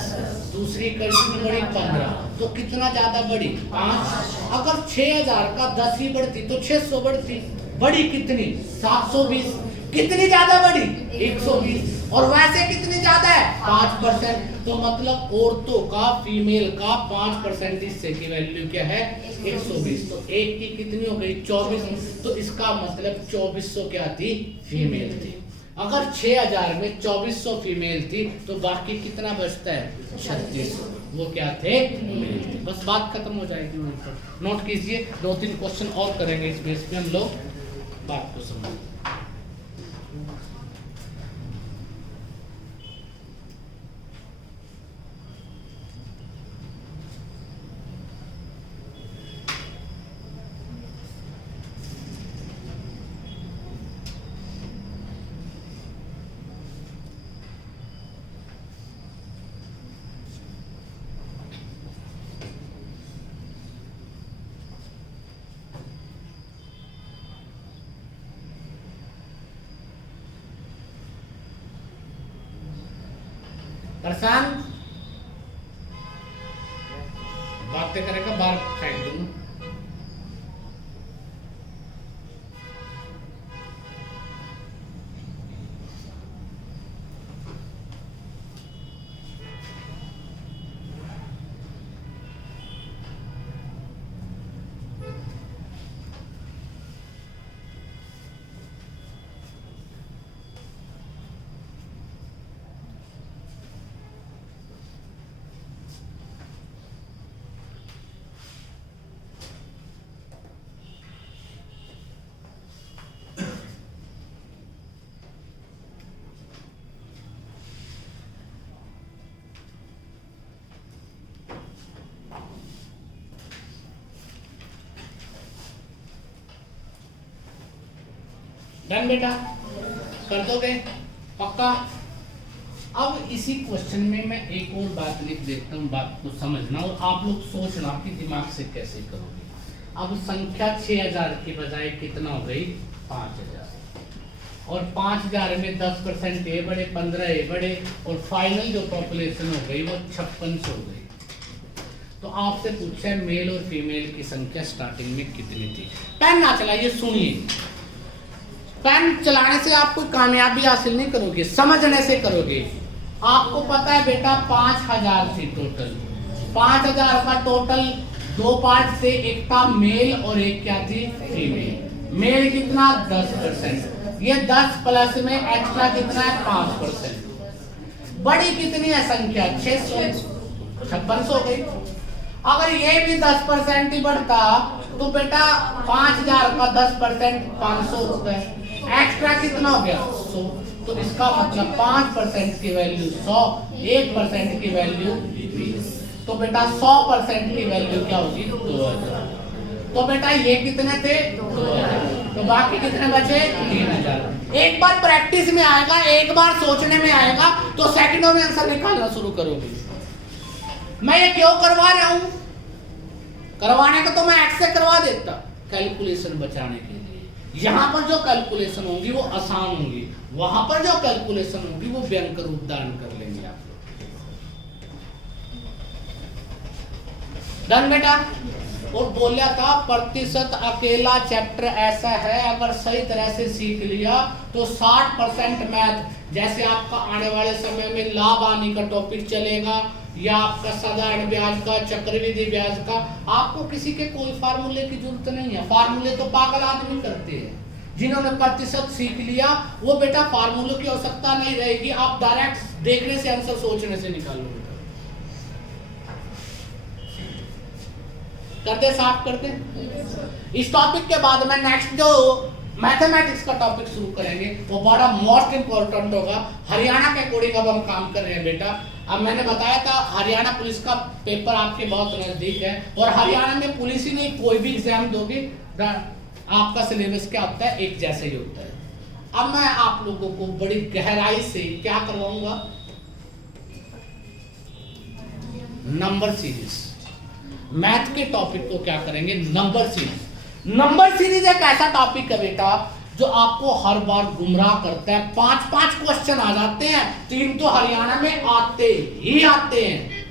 दूसरी कितनी बड़ी? 15। तो कितना ज्यादा बढ़ी? 5। अगर 6000 का 10 ही बढ़ती तो 600 बढ़ती। बड़ी कितनी? 720। कितनी ज्यादा बढ़ी? 120। और वैसे कितनी ज्यादा है? 5%। तो मतलब औरतों का, फीमेल का 5% हिस्से की वैल्यू क्या है? 120। तो एक की कितनी हो गई? 24। तो इसका मतलब 2400 क्या थी? फीमेल थी। अगर 6000 में 2400 फीमेल थी तो बाकी कितना बचता है? 3600। वो क्या थे? मेल थे। बस बात खत्म हो जाएगी। वहीं पर नोट कीजिए, 2-3 क्वेश्चन और करेंगे इस बेस पे, हम लोग बात को समझेंगे। परेशान बातें करेगा, बाहर फेंक दूंगा। डन बेटा, कर दोगे पक्का? अब इसी क्वेश्चन में मैं एक और बात लिख देता हूँ, बात को समझना और आप लोग सोचना कि दिमाग से कैसे करोगे। अब संख्या 6000 की बजाय कितना हो गई? 5000। और 5000 में 10% ये बढ़े, 15 ये बढ़े, और फाइनल जो पॉपुलेशन हो गई वो 5600 हो गई। तो आपसे पूछा है मेल और फीमेल की संख्या स्टार्टिंग में कितनी थी? पेन ना चलाइए, सुनिए। पेन चलाने से आप कोई कामयाबी हासिल नहीं करोगे, समझने से करोगे। आपको पता है बेटा 5000 थी टोटल। 5000 का टोटल 2 पार्ट थे, एक था मेल और एक क्या थी? फीमेल। मेल कितना? 10%। ये 10 प्लस में एक्स्ट्रा कितना है? 5%। बड़ी कितनी है संख्या? 600। 5600 हो गई। अगर ये भी 10% ही बढ़ता तो बेटा 5000 का 10% 500 होता है। एक्स्ट्रा कितना हो गया? 100। तो इसका मतलब 5% की वैल्यू 100, 1% की वैल्यू 20। तो बेटा 100% की वैल्यू क्या होगी? 2000। तो बेटा ये कितने थे? 2000। तो बाकी कितने बचे? 3000। एक बार प्रैक्टिस में आएगा, एक बार सोचने में आएगा तो सेकंडों में आंसर निकालना शुरू करोगे। मैं ये क्यों करवा रहा हूं? करवाने का तो मैं एक्स से करवा देता, कैलकुलेशन बचाने के लिए। यहाँ पर जो कैलकुलेशन होंगी वो आसान होंगी, वहां पर जो कैलकुलेशन होंगी वो भयंकर रूप धारण कर लेंगे आप लोग। डन बेटा। और बोला था प्रतिशत अकेला चैप्टर ऐसा है अगर सही तरह से सीख लिया तो 60% मैथ, जैसे आपका आने वाले समय में लाभ हानि का टॉपिक चलेगा या आपका साधारण ब्याज का, चक्रवृद्धि ब्याज का, आपको किसी के कोई फार्मूले की जरूरत नहीं है। फार्मूले तो पागल आदमी करते हैं। जिन्होंने प्रतिशत सीख लिया वो बेटा फार्मूले की आवश्यकता नहीं रहेगी, आप डायरेक्ट देखने से आंसर सोचने से निकालोगे। करते साफ करते। इस टॉपिक के बाद में नेक्स्ट जो मैथमेटिक्स का टॉपिक शुरू करेंगे वो बड़ा मोस्ट इंपॉर्टेंट होगा। हरियाणा के अकॉर्डिंग अब हम काम कर रहे हैं बेटा। अब मैंने बताया था हरियाणा पुलिस का पेपर आपके बहुत नजदीक है और हरियाणा में पुलिस ही नहीं कोई भी एग्जाम दोगे आपका सिलेबस क्या होता है, एक जैसा ही होता है। अब मैं आप लोगों को बड़ी गहराई से क्या करवाऊंगा, नंबर सीरीज। मैथ के टॉपिक को क्या करेंगे, नंबर सीरीज। नंबर सीरीज एक ऐसा टॉपिक है बेटा जो आपको हर बार गुमराह करता है। 5-5 क्वेश्चन आ जाते हैं, 3 तो हरियाणा में आते ही आते हैं।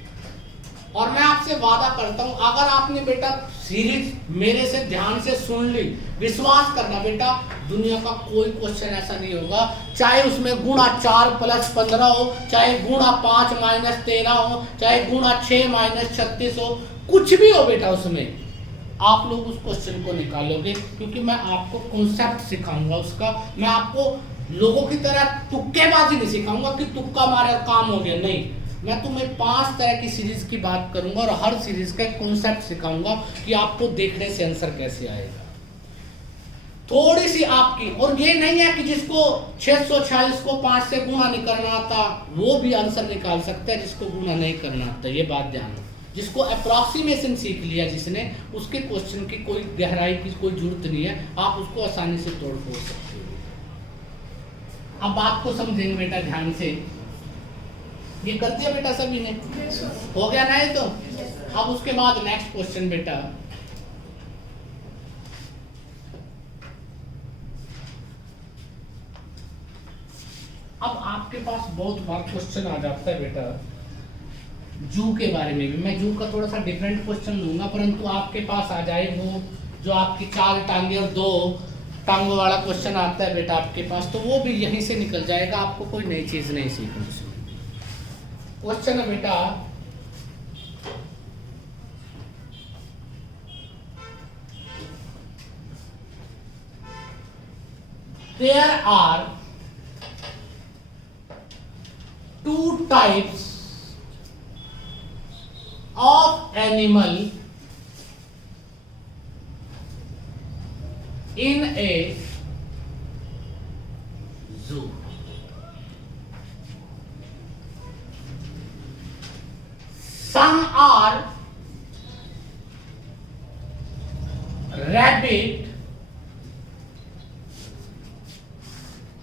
और मैं आपसे वादा करता हूं अगर आपने बेटा सीरीज मेरे से ध्यान से सुन ली, विश्वास करना बेटा दुनिया का कोई क्वेश्चन ऐसा नहीं होगा, चाहे उसमें गुणा 4 + 15 हो, चाहे गुणा 5 - 13 हो, चाहे गुणा 6 - 36 हो, कुछ भी हो बेटा उसमें आप लोग उस क्वेश्चन को निकालोगे, क्योंकि मैं आपको कॉन्सेप्ट सिखाऊंगा उसका। मैं आपको लोगों की तरह तुक्केबाजी नहीं सिखाऊंगा कि तुक्का मारे काम हो गया, नहीं। मैं तुम्हें 5 तरह की सीरीज की बात करूंगा और हर सीरीज का कॉन्सेप्ट सिखाऊंगा कि आपको देखने से आंसर कैसे आएगा। थोड़ी सी आपकी, और ये नहीं है कि जिसको 646 को 5 से गुणा नहीं करना आता वो भी आंसर निकाल सकता है, जिसको गुणा नहीं करना आता, ये बात ध्यान रखो। जिसको अप्रॉक्सीमेशन सीख लिया जिसने, उसके क्वेश्चन की कोई गहराई की कोई जरूरत नहीं है, आप उसको आसानी से तोड़ फोड़ सकते हो। अब बात को समझेंगे बेटा ध्यान से। ये कर दिया बेटा सभी ने, हो गया ना ये तो। अब उसके बाद नेक्स्ट क्वेश्चन बेटा, अब आपके पास बहुत बार क्वेश्चन आ जाता है बेटा जू के बारे में भी। मैं जू का थोड़ा सा डिफरेंट क्वेश्चन लूंगा, परंतु आपके पास आ जाए वो जो आपकी 4 टांगे और 2 टांगों वाला क्वेश्चन आता है बेटा आपके पास, तो वो भी यहीं से निकल जाएगा, आपको कोई नई चीज नहीं सीखनी उसमें। क्वेश्चन है बेटा, there are 2 types of animal in a zoo. Some are rabbit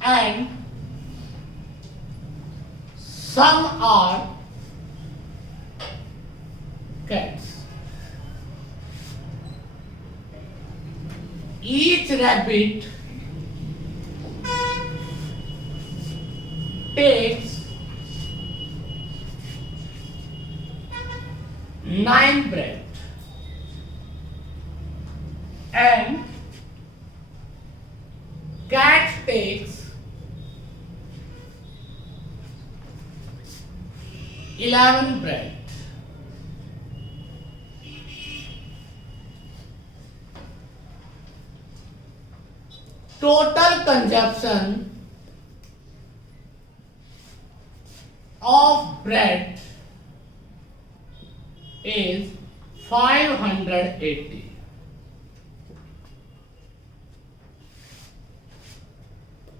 and some are cats. Each rabbit takes 9 bread and cat takes 11 bread. Total consumption of bread is 580.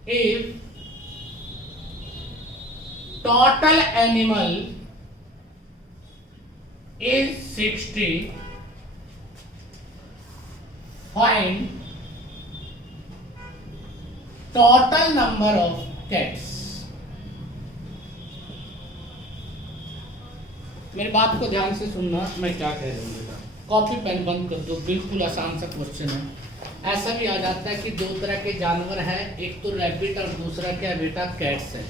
If total animal is 60, find total number of cats. मेरी बात को ध्यान से सुनना, मैं क्या कह रहा हूँ बेटा। कॉपी पेन बंद कर दो, बिल्कुल आसान सा क्वेश्चन है। ऐसा भी आ जाता है कि दो तरह के जानवर हैं, एक तो रैबिट और दूसरा क्या है बेटा, कैट्स है।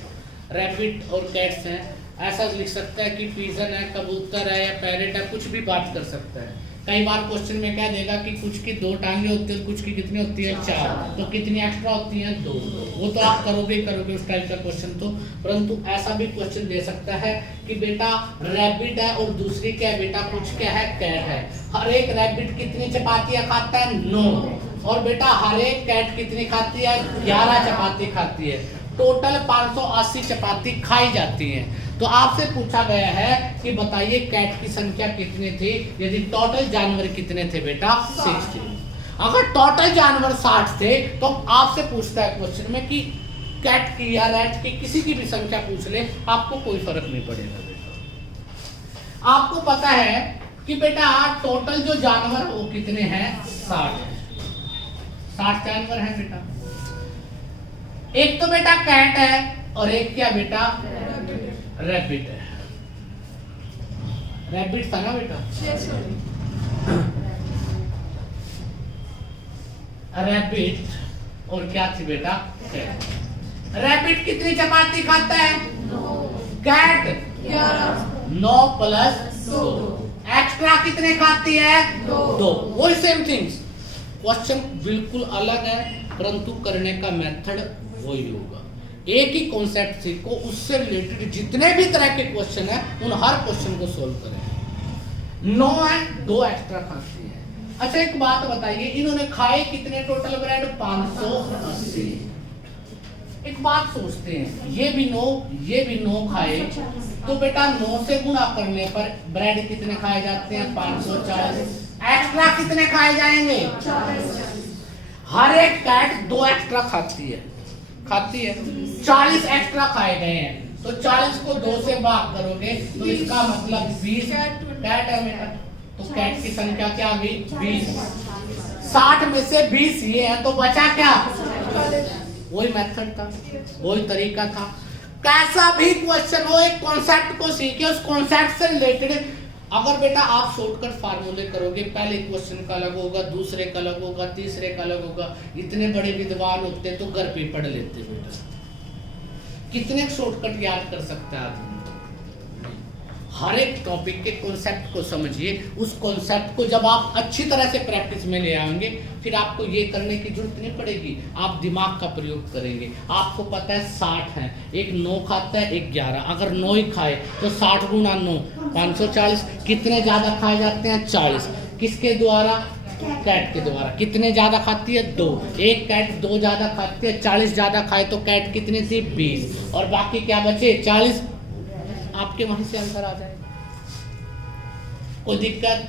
रैबिट और कैट्स हैं। ऐसा लिख सकता है कि पिजन है, कबूतर है या पैरेट है, कुछ भी बात कर सकता है। कई बार क्वेश्चन में क्या देगा कि कुछ की 2 टांगे होती है, कुछ की कितनी होती है, 4, तो कितनी एक्स्ट्रा होती है, 2। वो तो आप करोगे उस टाइप का क्वेश्चन तो। परंतु ऐसा भी क्वेश्चन दे सकता है कि बेटा रैबिट है और दूसरी क्या है बेटा, कुछ क्या है, कैट है। हर एक रैबिट कितनी चपातियां खाता है, 9। और बेटा हर एक कैट कितनी खाती है, 11 चपाती खाती है। टोटल 580 चपाती खाई जाती है। तो आपसे पूछा गया है कि बताइए कैट की संख्या कितनी थी, यदि टोटल जानवर कितने थे बेटा, 60। अगर टोटल जानवर 60 थे तो आपसे पूछता है क्वेश्चन में कि कैट की या रैट की किसी की भी संख्या पूछ ले, आपको कोई फर्क नहीं पड़ेगा बेटा। आपको पता है कि बेटा टोटल जो जानवर वो कितने हैं, 60 जानवर हैं बेटा। एक तो बेटा कैट है और एक क्या बेटा, रैबिट है। रैबिट था ना बेटा, रैबिट और क्या थी बेटा, कैट। रैबिट कितनी चपाती खाता है, कैट 9 + 2। एक्स्ट्रा कितने खाती है, 2। वही सेम थिंग्स। क्वेश्चन बिल्कुल अलग है परंतु करने का मेथड वही होगा। एक ही कॉन्सेप्ट सीखो, उससे रिलेटेड जितने भी तरह के क्वेश्चन है उन हर क्वेश्चन को सोल्व करें। 9 है, 2 एक्स्ट्रा खाती है। अच्छा एक बात बताइए, इन्होंने खाए कितने टोटल ब्रेड, 580। एक बात सोचते हैं, ये भी 9 खाए तो बेटा 9 से गुणा करने पर ब्रेड कितने खाए जाते हैं, 540। एक्स्ट्रा कितने खाए जाएंगे, 40। हर एक कैट 2 एक्स्ट्रा खाती है 40 एक्स्ट्रा खाए गए हैं, तो 40 को 2 से भाग करोगे तो इसका मतलब 20 कैट है बेटा। तो कैट की संख्या क्या आ गई, 20। 60 में से 20 ये है तो बचा क्या, वही मेथड था, वही तरीका था। कैसा भी क्वेश्चन हो, एक कॉन्सेप्ट को सीखे, उस कॉन्सेप्ट से रिलेटेड अगर बेटा आप शॉर्टकट फार्मूले करोगे, पहले क्वेश्चन का अलग होगा, दूसरे का अलग होगा, तीसरे का अलग होगा। इतने बड़े विद्वान होते तो घर पे पढ़ लेते बेटा। कितने शॉर्टकट याद कर सकता है आदमी। हर एक टॉपिक के कॉन्सेप्ट को समझिए, उस कॉन्सेप्ट को जब आप अच्छी तरह से प्रैक्टिस में ले आएंगे फिर आपको ये करने की जरूरत नहीं पड़ेगी, आप दिमाग का प्रयोग करेंगे। आपको पता है 60 है, एक 9 खाता है, एक 11। अगर 9 ही खाए तो 60 × 9 540। कितने ज्यादा खाए जाते हैं, 40। किसके द्वारा, कैट के द्वारा। कितने ज्यादा खाती है, 2। एक कैट 2 ज्यादा खाती है, 40 ज्यादा खाए तो कैट कितनी थी, 20। और बाकी क्या बचे, 40। आपके वहीं से आंसर आ जाएगा। कोई दिक्कत,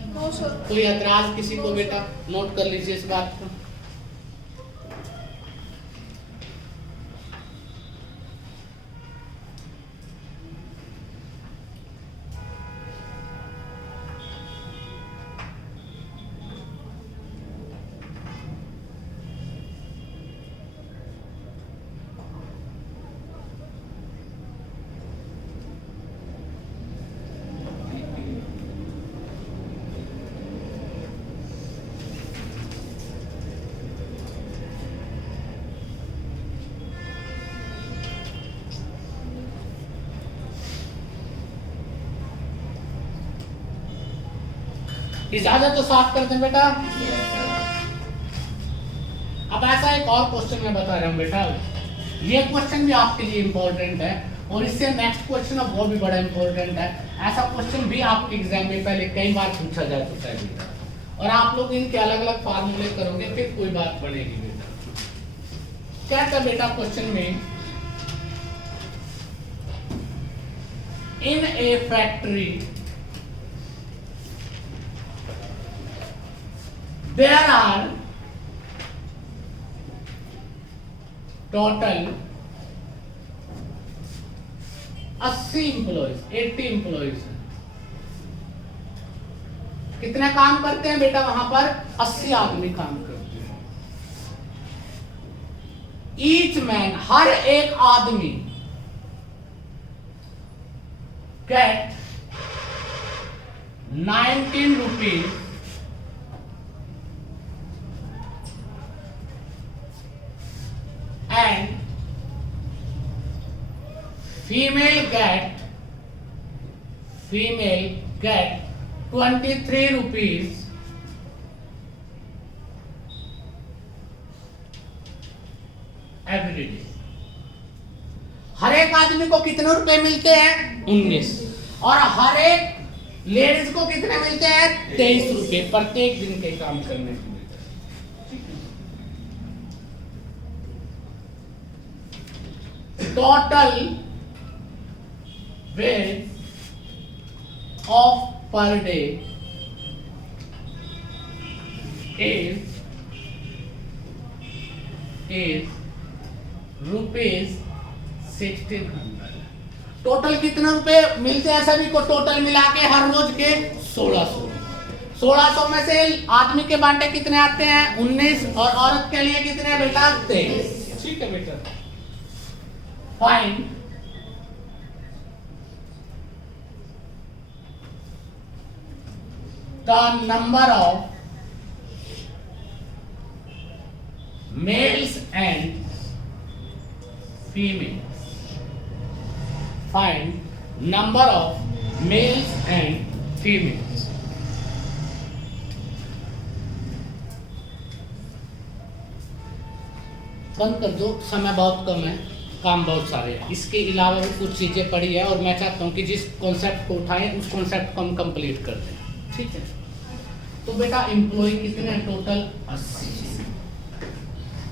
कोई एतराज किसी को बेटा, नोट कर लीजिए इस बात को। इजाजत तो साफ कर दें बेटा। अब ऐसा एक और क्वेश्चन मैं बता रहा हूं बेटा, ये क्वेश्चन भी आपके लिए इंपॉर्टेंट है और इससे नेक्स्ट क्वेश्चन अब वो भी बड़ा इंपॉर्टेंट है। ऐसा क्वेश्चन भी आपके एग्जाम में पहले कई बार पूछा जा चुका है बेटा, और आप लोग इनके अलग अलग फार्मूले करोगे फिर कोई बात बनेगी बेटा। क्या था बेटा क्वेश्चन में, इन ए factory there are total 80 employees, 80 employees। कितने काम करते हैं बेटा वहां पर, 80 आदमी काम करते हैं। ईच मैन, हर एक आदमी get 19 rupees female get 23 rupees every day। हर एक आदमी को कितने रुपए मिलते हैं? 19। और हर एक लेडीज को कितने मिलते हैं? 23 रुपए प्रत्येक दिन के काम करने के मिलते हैं। Total ways of per day is rupees 1600। Total कितने रुपए मिलते हैं सभी को? टोटल मिला के हर रोज के 1600 में से आदमी के बांटे कितने आते हैं? 19। और औरत के लिए कितने बेटा? 23। ठीक है बेटा। Find the number of males and females। Find number of males and females। बंद कर दो, समय बहुत कम है, काम बहुत सारे हैं। इसके अलावा भी कुछ चीजें पड़ी है और मैं चाहता हूँ कि जिस कॉन्सेप्ट को उठाएं उस कॉन्सेप्ट को हम कंप्लीट कर दें। ठीक है। तो बेटा एम्प्लॉय कितने हैं? टोटल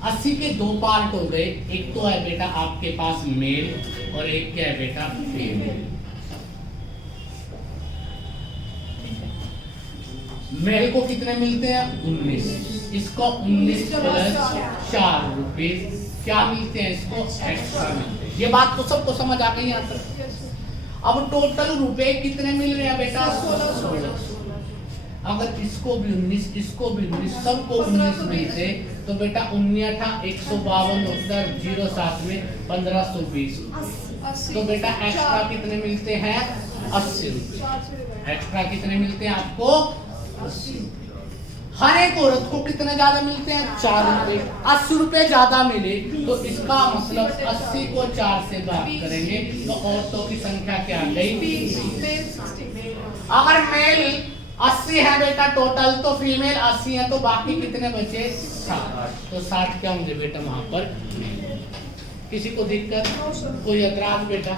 80 के दो पार्ट हो गए। एक तो है बेटा आपके पास मेल और एक क्या है बेटा? फीमेल। मेल को कितने मिलते हैं? 19। इसको 19 प्लस 4 रुपए क्या मिलते हैं? इसको एक्स्ट्रा मिलते हैं। ये बात तो सबको समझ आ गई यहाँ तक। अब टोटल रुपए कितने मिल रहे हैं बेटा? 16। अगर इसको भी 19, इसको भी 19, सबको 19 मिलते तो बेटा 19 152 उत्तर 07 में 1520। तो बेटा एक्स्ट्रा कितने मिलते हैं? 80 रुपए। एक्स्ट्रा कितने मिलते हैं आपको? 80। हर एक औरत को कितने ज्यादा मिलते हैं? 4 रुपए। 80 रुपए ज्यादा मिले तो इसका मतलब 80 को 4 से भाग करेंगे तो औरतों की संख्या क्या आ गई? 20। अगर मेल 80 है बेटा टोटल तो फीमेल 80 है तो बाकी कितने बचे? 60। तो 60 क्या होंगे बेटा वहां पर? किसी को दिक्कत? कोई एतराज बेटा?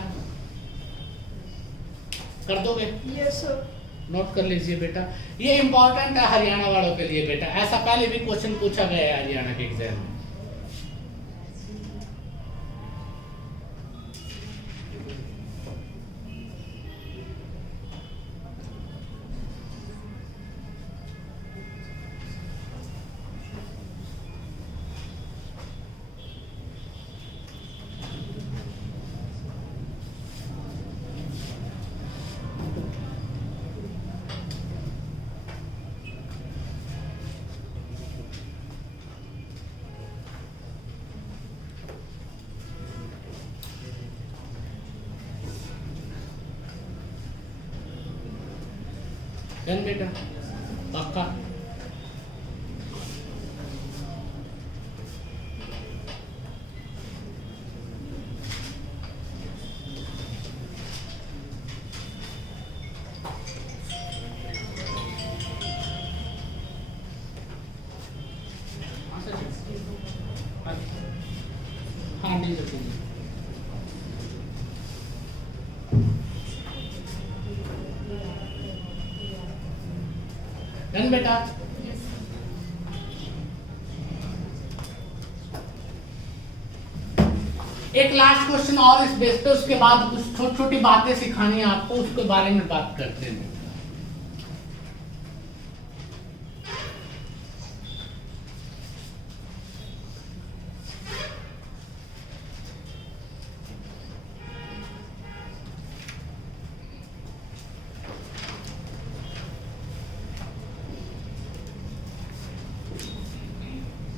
कर दोगे? Yes sir. नोट कर लीजिए बेटा, ये इंपॉर्टेंट है हरियाणा वालों के लिए बेटा। ऐसा पहले भी क्वेश्चन पूछा गया है हरियाणा के एग्जाम में। डन बेटा, पक्का? हाँ नहीं रखेंगे। डन बेटा? एक लास्ट क्वेश्चन और इस बेस पे, उसके बाद कुछ छोटी छोटी बातें सिखानी है आपको, उसके बारे में बात करते हैं।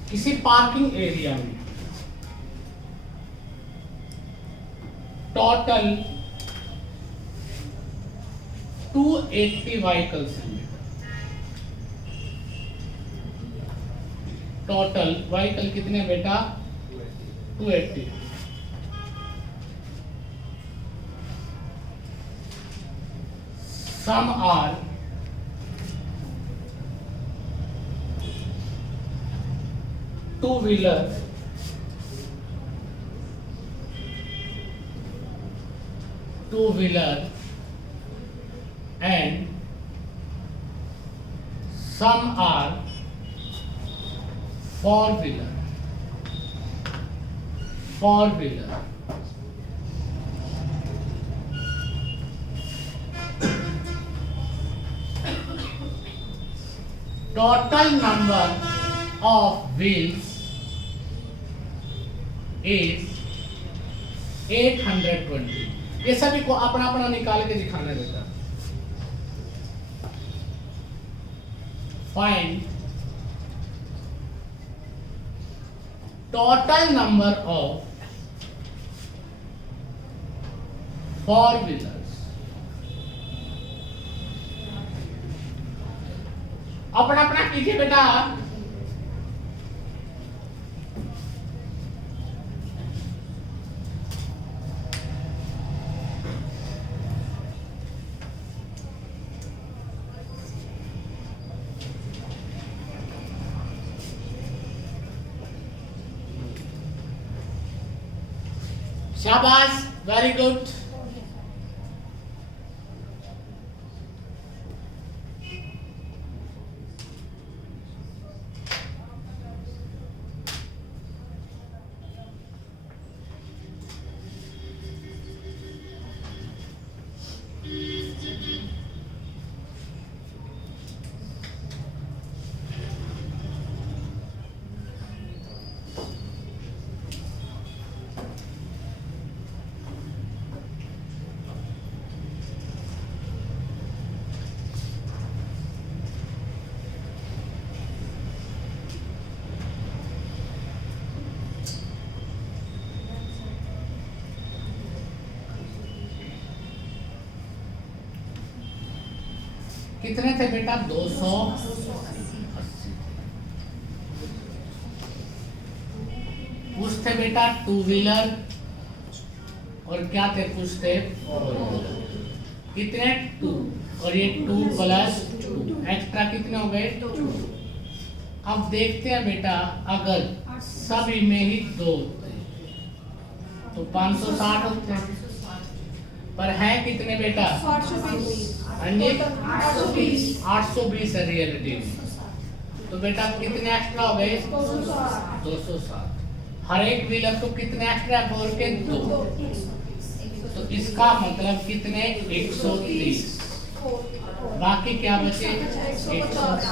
किसी पार्किंग एरिया में टोटल 280 व्हीकल्स हैं। टोटल व्हीकल कितने बेटा? 280। some are two-wheeler and some are four-wheeler. Total number of wheels is 820. ये सभी को अपना अपना निकाल के दिखाना बेटा. Find total number of four-wheelers. अपना अपना कीजिए बेटा. शाबाश, वेरी गुड. कितने थे बेटा? 280. कुछ थे बेटा टू व्हीलर और क्या थे? कुछ थे कितने? 2. और ये 2 + 2 एक्स्ट्रा कितने हो गए? 2. अब देखते हैं बेटा, अगर सभी में ही 2 होते तो 560 होते हैं, पर है कितने बेटा? 820 है रियलिटी में. तो बेटा कितने एक्स्ट्रा हो गए? 260. हर एक व्हीलर को कितने एक्स्ट्रा बोल के? 2. तो इसका मतलब कितने? 130. बाकी क्या बचे? 160.